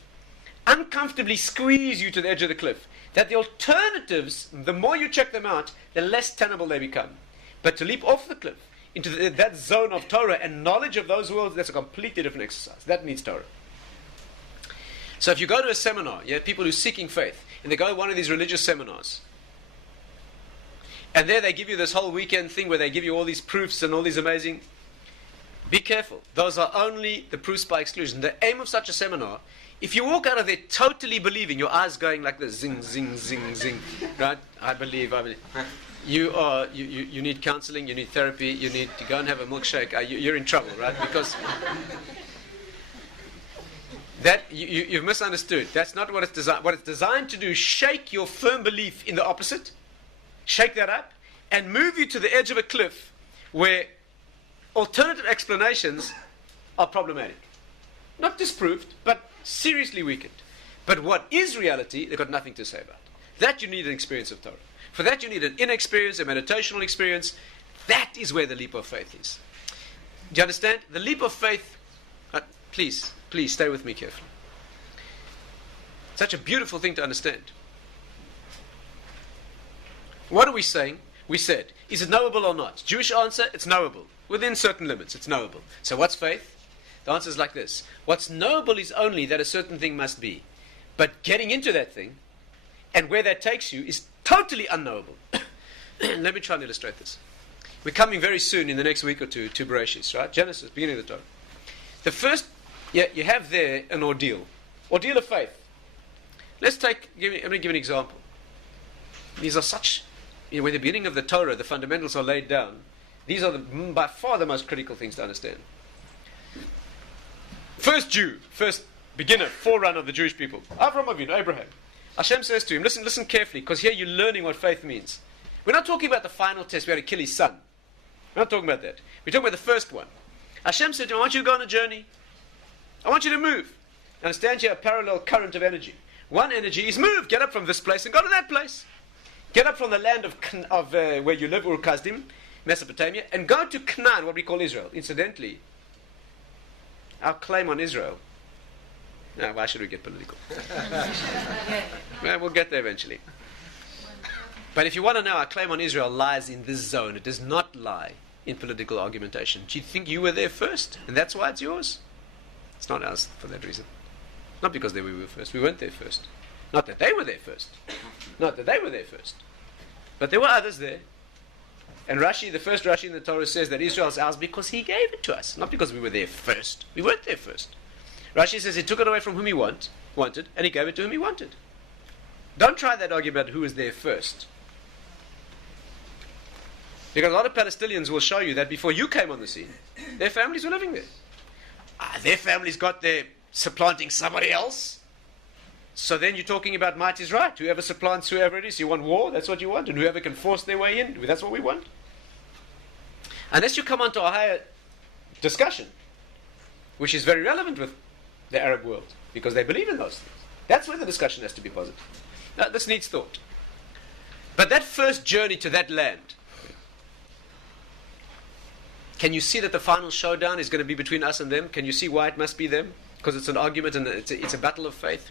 Uncomfortably squeeze you to the edge of the cliff. That the alternatives, the more you check them out, the less tenable they become. But to leap off the cliff into that zone of Torah and knowledge of those worlds, that's a completely different exercise. That needs Torah. So if you go to a seminar, you have people who are seeking faith, and they go to one of these religious seminars, and there they give you this whole weekend thing where they give you all these proofs and all these amazing... Be careful. Those are only the proofs by exclusion. The aim of such a seminar, if you walk out of there totally believing, your eyes going like this, zing, zing, zing, zing, right? I believe. You need counseling, you need therapy, you need to go and have a milkshake. You're in trouble, right? Because that you've misunderstood. That's not what it's designed. What it's designed to do is shake your firm belief in the opposite, shake that up, and move you to the edge of a cliff where alternative explanations are problematic. Not disproved, but seriously weakened. But what is reality, they've got nothing to say about. That you need an experience of Torah. For that you need an inner experience, a meditational experience. That is where the leap of faith is. Do you understand? The leap of faith Please stay with me carefully. Such a beautiful thing to understand. What are we saying? We said, is it knowable or not? Jewish answer, it's knowable. Within certain limits, it's knowable. So what's faith? The answer is like this. What's knowable is only that a certain thing must be. But getting into that thing, and where that takes you, is totally unknowable. Let me try and illustrate this. We're coming very soon, in the next week or two, to Bereshit, right? Genesis, beginning of the Torah. The first, you have there an ordeal. Ordeal of faith. Let me give an example. These are such, when the beginning of the Torah, the fundamentals are laid down. These are by far the most critical things to understand. First Jew, first beginner, forerunner of the Jewish people, Avram Avinu, Abraham. Hashem says to him, listen carefully, because here you're learning what faith means. We're not talking about the final test, we had to kill his son. We're not talking about that. We're talking about the first one. Hashem said to him, I want you to go on a journey. I want you to move. Understand here a parallel current of energy. One energy is move. Get up from this place and go to that place. Get up from the land of where you live, Ur Kasdim, Mesopotamia, and go to Canaan, what we call Israel. Incidentally, our claim on Israel. No, why should we get political? Well, we'll get there eventually. But if you want to know, our claim on Israel lies in this zone. It does not lie in political argumentation. Do you think you were there first, and that's why it's yours? It's not ours for that reason. Not because we were first. We weren't there first. Not that they were there first. Not that they were there first. But there were others there. And Rashi, the first Rashi in the Torah says that Israel is ours because he gave it to us. Not because we were there first. We weren't there first. Rashi says he took it away from whom he wanted, and he gave it to whom he wanted. Don't try that argument about who was there first. Because a lot of Palestinians will show you that before you came on the scene, their families were living there. Their families got there supplanting somebody else. So then you're talking about might is right. Whoever supplants whoever it is, you want war, that's what you want. And whoever can force their way in, that's what we want. Unless you come on to a higher discussion, which is very relevant with the Arab world, because they believe in those things. That's where the discussion has to be positive. Now, this needs thought. But that first journey to that land, can you see that the final showdown is going to be between us and them? Can you see why it must be them? Because it's an argument and it's a battle of faith.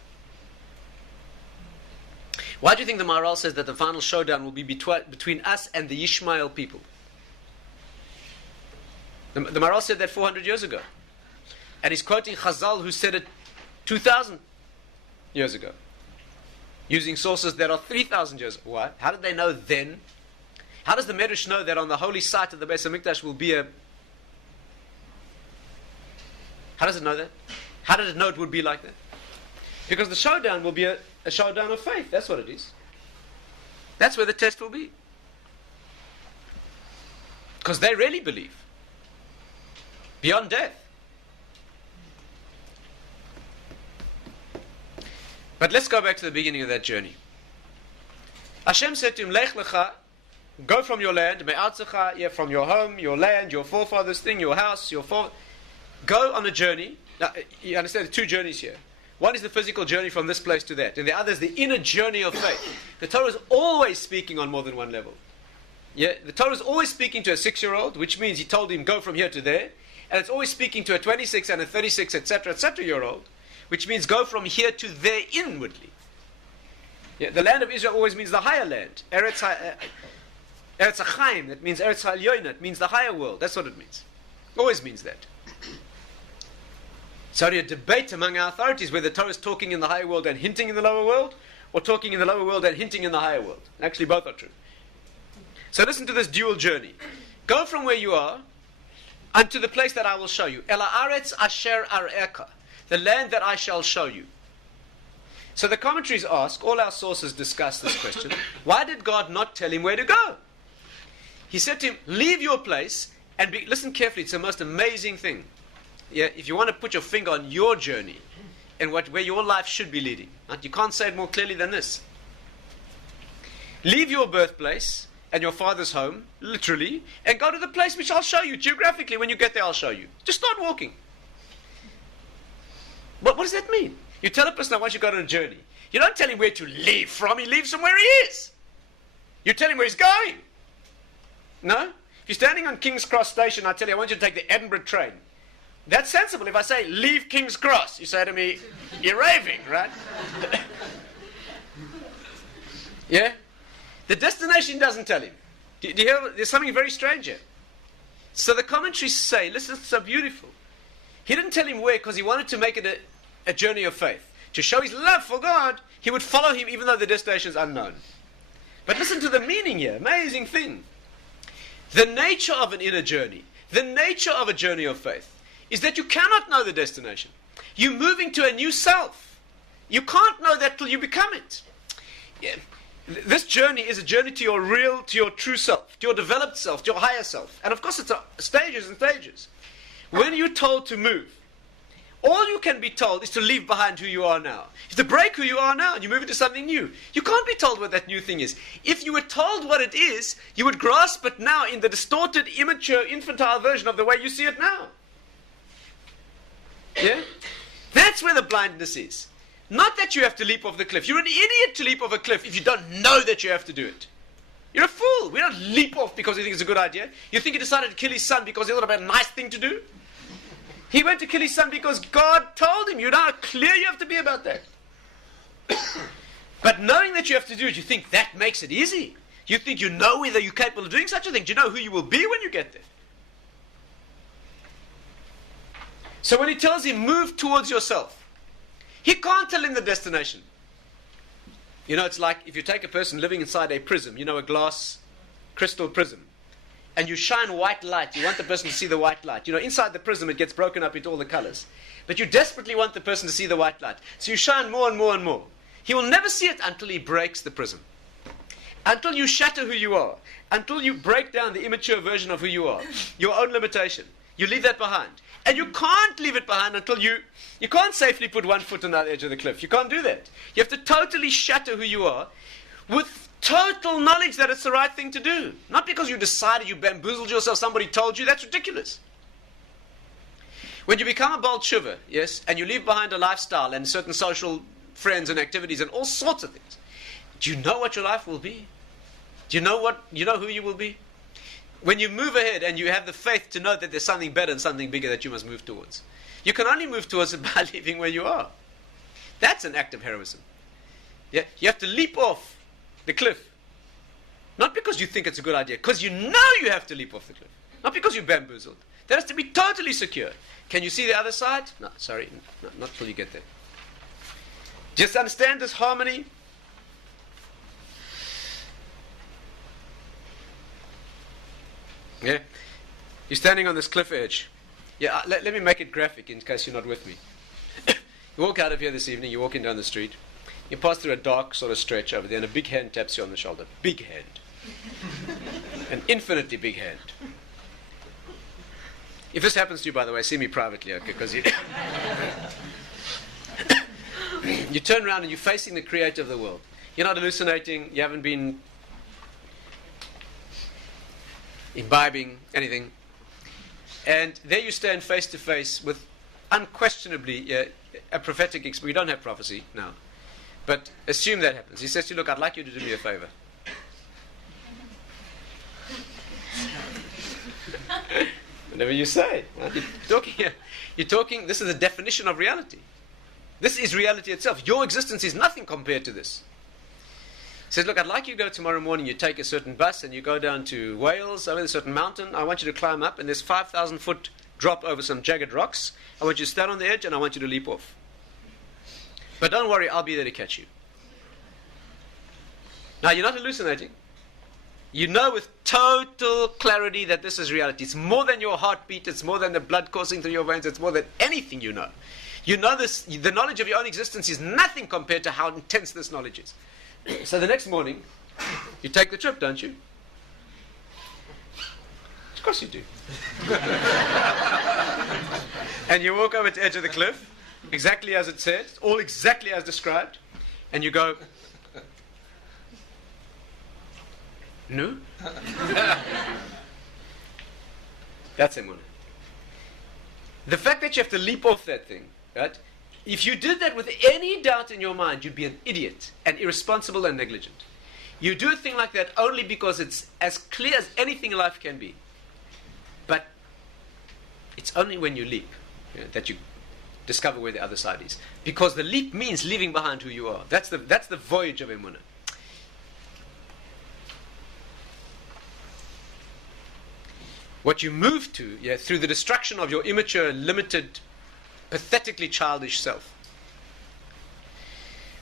Why do you think the Maharal says that the final showdown will be between us and the Ishmael people? The Maharal said that 400 years ago. And he's quoting Chazal, who said it 2,000 years ago. Using sources that are 3,000 years. Why? How did they know then? How does the Medrash know that on the holy site of the Beis HaMikdash will be a... How does it know that? How did it know it would be like that? Because the showdown will be a showdown of faith. That's what it is. That's where the test will be. Because they really believe. Beyond death. But let's go back to the beginning of that journey. Hashem said to him, Lech lecha, go from your land, me'atzecha, from your home, your land, your forefathers' thing, your house, go on a journey. Now, you understand there are two journeys here. One is the physical journey from this place to that, and the other is the inner journey of faith. The Torah is always speaking on more than one level. Yeah, the Torah is always speaking to a 6-year-old, which means he told him go from here to there, and it's always speaking to a 26 and a 36, etc., year old, which means go from here to there inwardly. Yeah, the land of Israel always means the higher land. Eretz HaChaim, that means Eretz HaElyona, it means the higher world. That's what it means. Always means that. So a debate among our authorities whether the Torah is talking in the higher world and hinting in the lower world, or talking in the lower world and hinting in the higher world. Actually, both are true. So listen to this dual journey. Go from where you are unto the place that I will show you. Ela aretz asher ar'eka, the land that I shall show you. So the commentaries ask, all our sources discuss this question, why did God not tell him where to go? He said to him, leave your place and listen carefully, it's the most amazing thing. Yeah, if you want to put your finger on your journey and where your life should be leading, right? You can't say it more clearly than this. Leave your birthplace and your father's home, literally, and go to the place which I'll show you. Geographically, when you get there, I'll show you. Just start walking. What does that mean? You tell a person, I want you to go on a journey. You don't tell him where to leave from. He leaves from where he is. You tell him where he's going. No? If you're standing on King's Cross Station, I tell you, I want you to take the Edinburgh train. That's sensible. If I say, leave King's Cross, you say to me, you're raving, right? Yeah? The destination doesn't tell him. Do you hear? There's something very strange here. So the commentaries say, listen, it's so beautiful. He didn't tell him where because he wanted to make it a journey of faith. To show his love for God, he would follow him even though the destination is unknown. But listen to the meaning here. Amazing thing. The nature of an inner journey, the nature of a journey of faith, is that you cannot know the destination. You're moving to a new self. You can't know that till you become it. Yeah. This journey is a journey to your true self, to your developed self, to your higher self. And of course it's stages and stages. When you're told to move, all you can be told is to leave behind who you are now. It's to break who you are now and you move into something new. You can't be told what that new thing is. If you were told what it is, you would grasp it now in the distorted, immature, infantile version of the way you see it now. Yeah? That's where the blindness is. Not that you have to leap off the cliff. You're an idiot to leap off a cliff if you don't know that you have to do it. You're a fool. We don't leap off because we think it's a good idea. You think he decided to kill his son because he thought about a nice thing to do? He went to kill his son because God told him. You know how clear you have to be about that. But knowing that you have to do it, you think that makes it easy. You think you know whether you're capable of doing such a thing. Do you know who you will be when you get there? So when he tells him, move towards yourself, he can't tell him the destination. You know, it's like if you take a person living inside a prism, you know, a glass crystal prism, and you shine white light. You want the person to see the white light. You know, inside the prism it gets broken up into all the colors. But you desperately want the person to see the white light. So you shine more and more and more. He will never see it until he breaks the prism. Until you shatter who you are. Until you break down the immature version of who you are. Your own limitation. You leave that behind. And you can't leave it behind until you can't safely put one foot on the edge of the cliff. You can't do that. You have to totally shatter who you are with total knowledge that it's the right thing to do. Not because you decided, you bamboozled yourself, somebody told you. That's ridiculous. When you become a bold tshuva, yes, and you leave behind a lifestyle and certain social friends and activities and all sorts of things, do you know what your life will be? Do you know who you will be? When you move ahead and you have the faith to know that there's something better and something bigger that you must move towards, you can only move towards it by leaving where you are. That's an act of heroism. Yeah? You have to leap off the cliff. Not because you think it's a good idea, because you know you have to leap off the cliff. Not because you're bamboozled. That has to be totally secure. Can you see the other side? No, sorry, no, not till you get there. Just understand this harmony. Yeah, you're standing on this cliff edge. Yeah, let me make it graphic in case you're not with me. You walk out of here this evening, you're walking down the street, you pass through a dark sort of stretch over there, and a big hand taps you on the shoulder. Big hand. An infinitely big hand. If this happens to you, by the way, see me privately, okay? Because you turn around and you're facing the creator of the world. You're not hallucinating, you haven't been imbibing anything, and there you stand face to face with unquestionably a prophetic experience. We don't have prophecy now, but assume that happens. He says to you, look, I'd like you to do me a favor. Whatever you say. You're talking, this is the definition of reality. This is reality itself. Your existence is nothing compared to this. He says, look, I'd like you to go tomorrow morning, you take a certain bus and you go down to Wales, over a certain mountain. I want you to climb up, and there's 5,000 foot drop over some jagged rocks. I want you to stand on the edge and I want you to leap off. But don't worry, I'll be there to catch you. Now, you're not hallucinating. You know with total clarity that this is reality. It's more than your heartbeat, it's more than the blood coursing through your veins, it's more than anything you know. You know this, the knowledge of your own existence is nothing compared to how intense this knowledge is. So the next morning, you take the trip, don't you? Of course you do. And you walk over to the edge of the cliff, exactly as it says, all exactly as described, and you go, no? That's Emunah. The fact that you have to leap off that thing, right? If you did that with any doubt in your mind, you'd be an idiot and irresponsible and negligent. You do a thing like that only because it's as clear as anything in life can be. But it's only when you leap that you discover where the other side is. Because the leap means leaving behind who you are. That's the voyage of Emunah. What you move to, through the destruction of your immature, limited, pathetically childish self.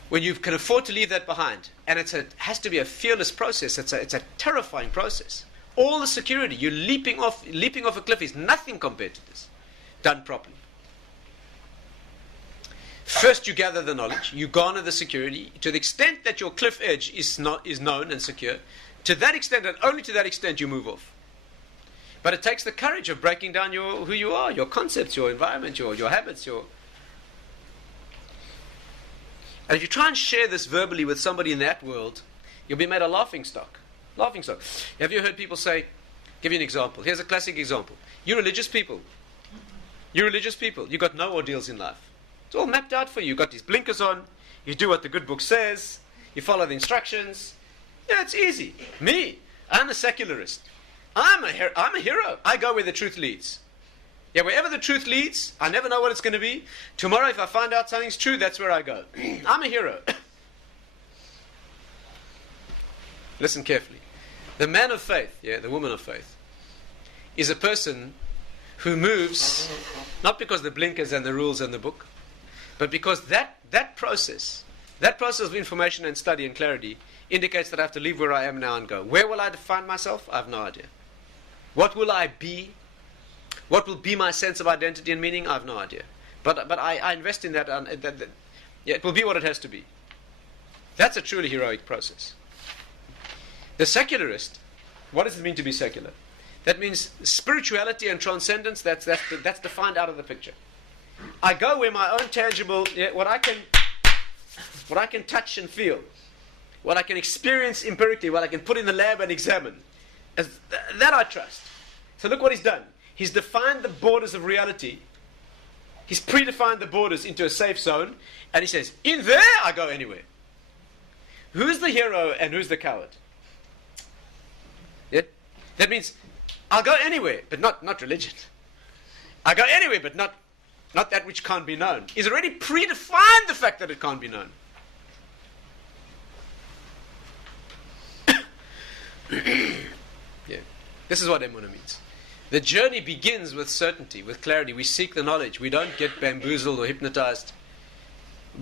When you can afford to leave that behind, and it has to be a fearless process. It's a terrifying process. All the security, you're leaping off a cliff is nothing compared to this, done properly. First, you gather the knowledge, you garner the security to the extent that your cliff edge is known and secure. To that extent, and only to that extent, you move off. But it takes the courage of breaking down who you are, your concepts, your environment, your habits, And if you try and share this verbally with somebody in that world, you'll be made a laughing stock. Laughing stock. Have you heard people say, give you an example. Here's a classic example. You religious people. You got no ordeals in life. It's all mapped out for you. You've got these blinkers on. You do what the good book says. You follow the instructions. Yeah, it's easy. Me, I'm a secularist. I'm a hero. I go where the truth leads. Yeah, wherever the truth leads, I never know what it's going to be. Tomorrow, if I find out something's true, that's where I go. I'm a hero. Listen carefully. The man of faith, the woman of faith, is a person who moves, not because the blinkers and the rules and the book, but because that process of information and study and clarity indicates that I have to leave where I am now and go. Where will I find myself? I have no idea. What will I be? What will be my sense of identity and meaning? I have no idea. But I invest in that. It will be what it has to be. That's a truly heroic process. The secularist, what does it mean to be secular? That means spirituality and transcendence, that's defined out of the picture. I go where my own tangible, what I can touch and feel, what I can experience empirically, what I can put in the lab and examine, that I trust. So look what he's done. He's defined the borders of reality. He's predefined the borders into a safe zone, and he says, in there I go anywhere. Who's the hero and who's the coward? Yeah? That means I'll go anywhere, but not religion. I go anywhere, but not that which can't be known. He's already predefined the fact that it can't be known. This is what Emunah means. The journey begins with certainty, with clarity. We seek the knowledge. We don't get bamboozled or hypnotized.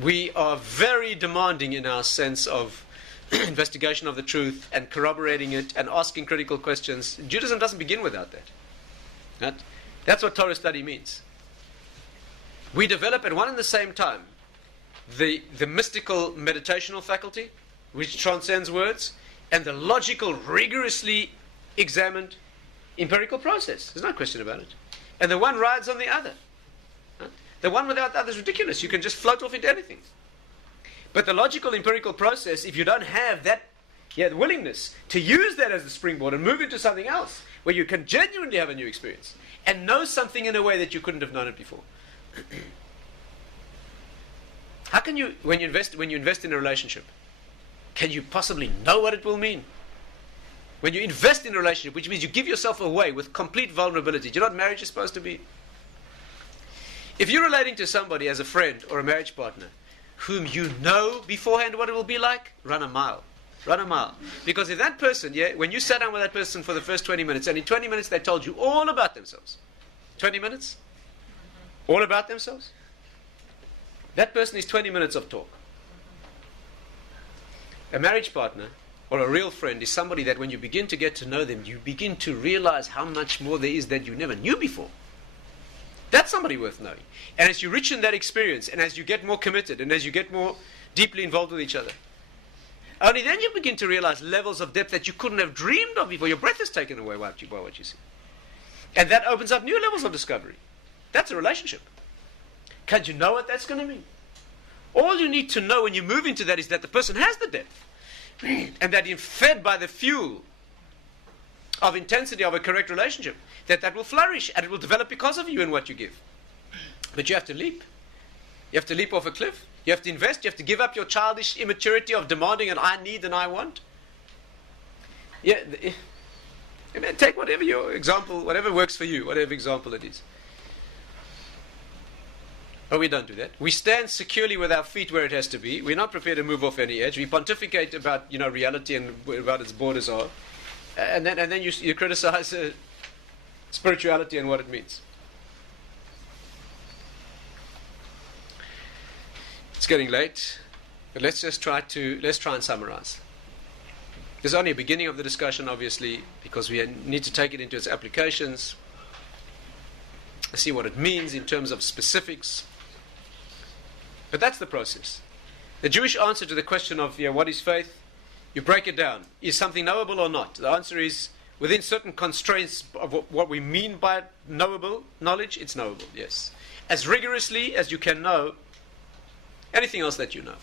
We are very demanding in our sense of investigation of the truth and corroborating it and asking critical questions. Judaism doesn't begin without that. Right? That's what Torah study means. We develop at one and the same time the mystical meditational faculty, which transcends words, and the logical, rigorously examined empirical process. There's no question about it. And the one rides on the other. Right? The one without the other is ridiculous. You can just float off into anything. But the logical empirical process, if you don't have that the willingness to use that as a springboard and move into something else, where you can genuinely have a new experience and know something in a way that you couldn't have known it before. How can you, when you invest in a relationship, can you possibly know what it will mean? When you invest in a relationship, which means you give yourself away with complete vulnerability. Do you know what marriage is supposed to be? If you're relating to somebody as a friend or a marriage partner whom you know beforehand what it will be like, run a mile. Run a mile. Because if that person, when you sat down with that person for the first 20 minutes, and in 20 minutes they told you all about themselves. 20 minutes? All about themselves? That person is 20 minutes of talk. A marriage partner or a real friend is somebody that when you begin to get to know them, you begin to realize how much more there is that you never knew before. That's somebody worth knowing. And as you richen that experience, and as you get more committed, and as you get more deeply involved with each other, only then you begin to realize levels of depth that you couldn't have dreamed of before. Your breath is taken away by what you see. And that opens up new levels of discovery. That's a relationship. Can't you know what that's going to mean? All you need to know when you move into that is that the person has the depth. And that you're fed by the fuel of intensity of a correct relationship, that will flourish and it will develop because of you and what you give. But you have to leap. You have to leap off a cliff. You have to invest. You have to give up your childish immaturity of demanding and I need and I want. Take whatever your example, whatever works for you, whatever example it is. But we don't do that. We stand securely with our feet where it has to be. We're not prepared to move off any edge. We pontificate about reality and about its borders are, and then you criticize spirituality and what it means. It's getting late, but let's try and summarize. There's only a beginning of the discussion, obviously, because we need to take it into its applications, see what it means in terms of specifics. But that's the process. The Jewish answer to the question of what is faith, you break it down. Is something knowable or not? The answer is, within certain constraints of what we mean by knowable knowledge, it's knowable, yes. As rigorously as you can know anything else that you know.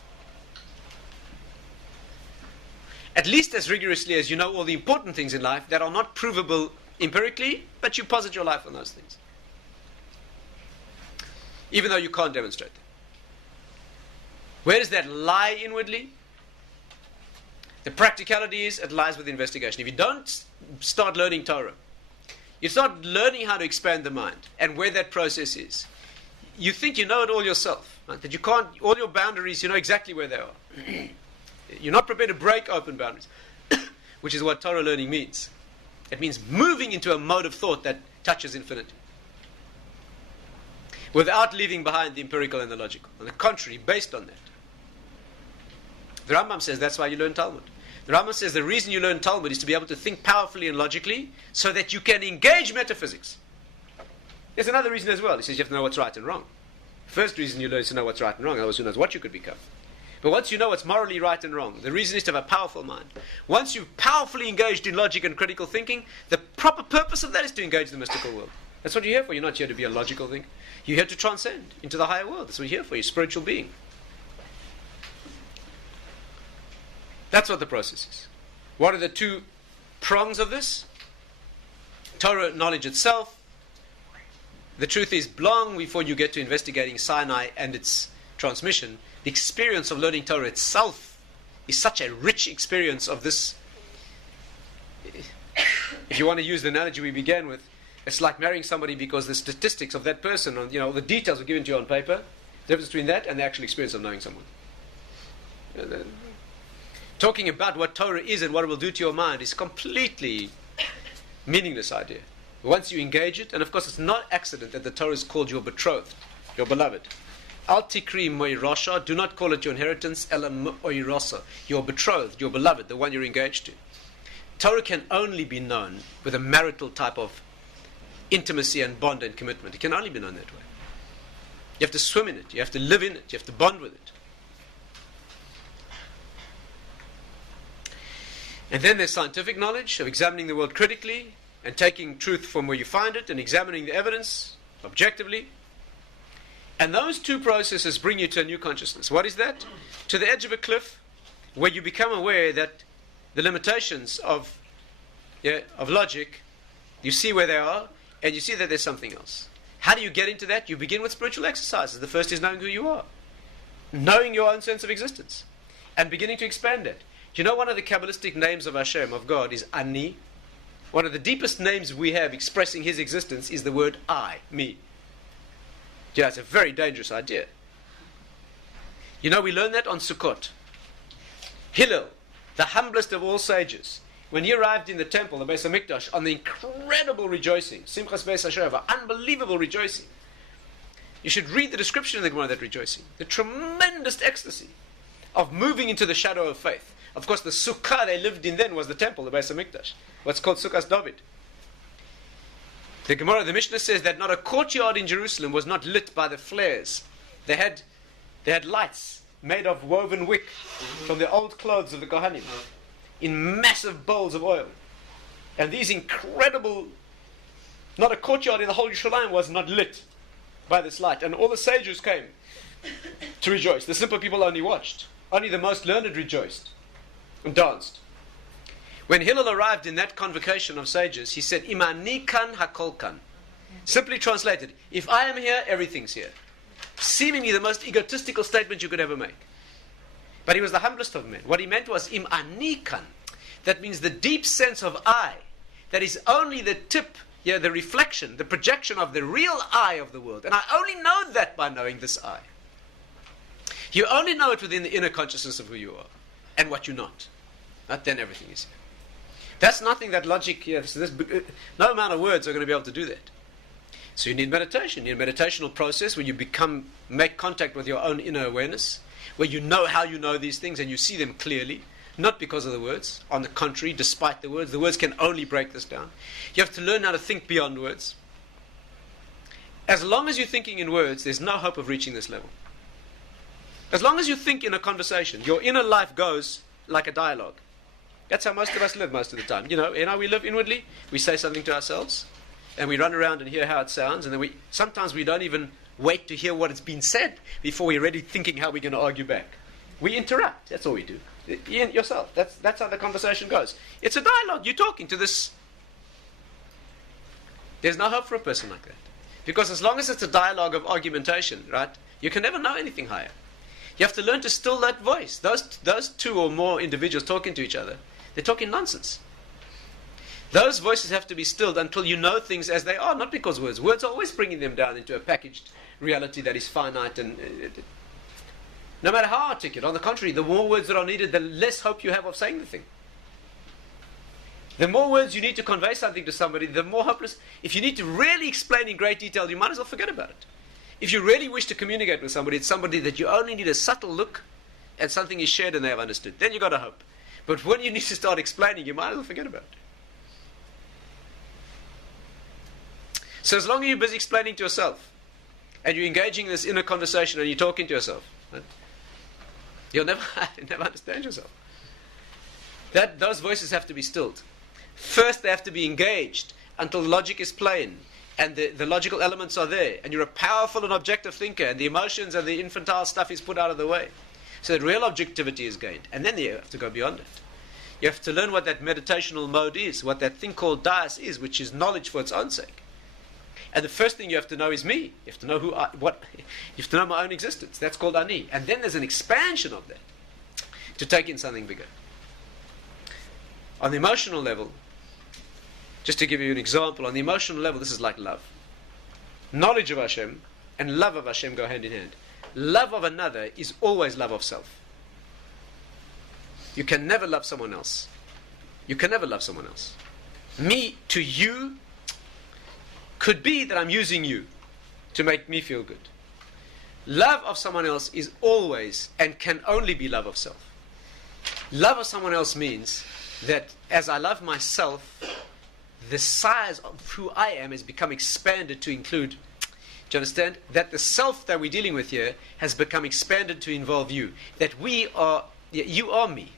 At least as rigorously as you know all the important things in life that are not provable empirically, but you posit your life on those things. Even though you can't demonstrate them. Where does that lie inwardly? The practicality is, it lies with investigation. If you don't start learning Torah, you start learning how to expand the mind and where that process is. You think you know it all yourself, right? That you can't, all your boundaries, you know exactly where they are. You're not prepared to break open boundaries, which is what Torah learning means. It means moving into a mode of thought that touches infinity, without leaving behind the empirical and the logical. On the contrary, based on that. The Rambam says that's why you learn Talmud. The Rambam says the reason you learn Talmud is to be able to think powerfully and logically so that you can engage metaphysics. There's another reason as well. He says you have to know what's right and wrong. First reason you learn is to know what's right and wrong, otherwise who knows what you could become. But once you know what's morally right and wrong, the reason is to have a powerful mind. Once you've powerfully engaged in logic and critical thinking, the proper purpose of that is to engage the mystical world. That's what you're here for. You're not here to be a logical thinker. You're here to transcend into the higher world. That's what you're here for. You're a spiritual being. That's what the process is. What are the two prongs of this? Torah knowledge itself. The truth is, long before you get to investigating Sinai and its transmission, the experience of learning Torah itself is such a rich experience of this. If you want to use the analogy we began with, it's like marrying somebody because the statistics of that person, the details are given to you on paper. The difference between that and the actual experience of knowing someone. Talking about what Torah is and what it will do to your mind is completely meaningless idea. Once you engage it, and of course it's not accident that the Torah is called your betrothed, your beloved. Al tikri moirasha, do not call it your inheritance, elam moirasa, your betrothed, your beloved, the one you're engaged to. Torah can only be known with a marital type of intimacy and bond and commitment. It can only be known that way. You have to swim in it, you have to live in it, you have to bond with it. And then there's scientific knowledge of examining the world critically and taking truth from where you find it and examining the evidence objectively. And those two processes bring you to a new consciousness. What is that? To the edge of a cliff where you become aware that the limitations of logic, you see where they are, and you see that there's something else. How do you get into that? You begin with spiritual exercises. The first is knowing who you are, knowing your own sense of existence, and beginning to expand it. Do you know one of the Kabbalistic names of Hashem, of God, is Ani? One of the deepest names we have expressing His existence is the word I, me. Yeah, it's a very dangerous idea. We learn that on Succot. Hillel, the humblest of all sages, when he arrived in the temple, the Beis HaMikdash, on the incredible rejoicing, Simchas Beis HaShoeva, unbelievable rejoicing. You should read the description in the Gemara of that rejoicing. The tremendous ecstasy of moving into the shadow of faith. Of course, the sukkah they lived in then was the temple, the Beis HaMikdash. What's called Sukkot David. The Gemara, the Mishnah says that not a courtyard in Jerusalem was not lit by the flares. They had lights made of woven wick from the old clothes of the Kohanim in massive bowls of oil. And these incredible, not a courtyard in the whole Yerushalayim was not lit by this light. And all the sages came to rejoice. The simple people only watched. Only the most learned rejoiced and danced. When Hillel arrived in that convocation of sages, he said, Imani kan hakol kan. Simply translated, if I am here, everything's here. Seemingly the most egotistical statement you could ever make. But he was the humblest of men. What he meant was Im ani kan. That means the deep sense of I. That is only the tip the reflection, the projection of the real I of the world. And I only know that by knowing this I. You only know it within the inner consciousness of who you are and what you're not. But then everything is here. That's nothing that logic, no amount of words are going to be able to do that. So you need meditation. You need a meditational process where you make contact with your own inner awareness, where you know how you know these things and you see them clearly, not because of the words. On the contrary, despite the words can only break this down. You have to learn how to think beyond words. As long as you're thinking in words, there's no hope of reaching this level. As long as you think in a conversation, your inner life goes like a dialogue. That's how most of us live most of the time. We live inwardly. We say something to ourselves, and we run around and hear how it sounds, and then sometimes we don't even wait to hear what has been said before we're already thinking how we're going to argue back. We interrupt. That's all we do. Yourself. That's how the conversation goes. It's a dialogue. You're talking to this. There's no hope for a person like that. Because as long as it's a dialogue of argumentation, right, you can never know anything higher. You have to learn to still that voice. Those two or more individuals talking to each other, they're talking nonsense. Those voices have to be stilled until you know things as they are, not because words. Words are always bringing them down into a packaged reality that is finite and no matter how articulate. On the contrary, the more words that are needed, the less hope you have of saying the thing. The more words you need to convey something to somebody, the more hopeless. If you need to really explain in great detail, you might as well forget about it. If you really wish to communicate with somebody, it's somebody that you only need a subtle look and something is shared and they have understood. Then you've got a hope. But when you need to start explaining, you might as well forget about it. So as long as you're busy explaining to yourself and you're engaging in this inner conversation and you're talking to yourself, right, you'll never understand yourself. Those voices have to be stilled. First, they have to be engaged until logic is plain and the logical elements are there, and you're a powerful and objective thinker, and the emotions and the infantile stuff is put out of the way, so that real objectivity is gained. And then you have to go beyond it. You have to learn what that meditational mode is, what that thing called das is, which is knowledge for its own sake. And the first thing you have to know is me. You have to know you have to know my own existence. That's called ani. And then there's an expansion of that to take in something bigger. On the emotional level, just to give you an example, on the emotional level, this is like love. Knowledge of Hashem and love of Hashem go hand in hand. Love of another is always love of self. You can never love someone else. You can never love someone else. Me to you could be that I'm using you to make me feel good. Love of someone else is always and can only be love of self. Love of someone else means that as I love myself, the size of who I am has become expanded to include, do you understand? That the self that we're dealing with here has become expanded to involve you. That you are me.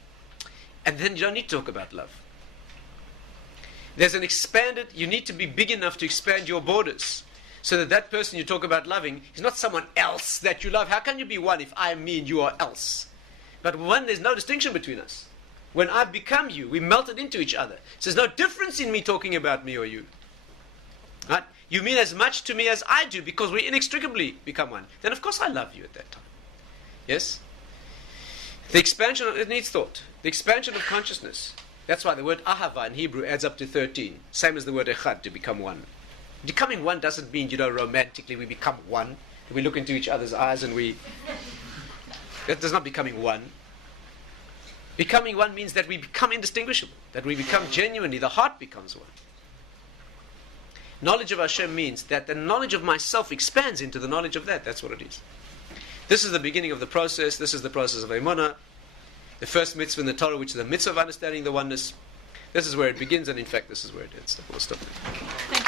And then you don't need to talk about love. There's an expanded, you need to be big enough to expand your borders. So that person you talk about loving is not someone else that you love. How can you be one if I am me and you are else? But one, there's no distinction between us. When I become you, we melted into each other. So there's no difference in me talking about me or you. Right? You mean as much to me as I do because we inextricably become one. Then of course I love you at that time. Yes? The expansion, it needs thought. The expansion of consciousness. That's why the word ahava in Hebrew adds up to 13. Same as the word echad, to become one. Becoming one doesn't mean, romantically we become one. We look into each other's eyes and that does not becoming one. Becoming one means that we become indistinguishable, that we become genuinely, the heart becomes one. Knowledge of Hashem means that the knowledge of myself expands into the knowledge of that. That's what it is. This is the beginning of the process. This is the process of Emunah. The first mitzvah in the Torah, which is the mitzvah of understanding the oneness. This is where it begins, and in fact, this is where it ends. We'll stop there.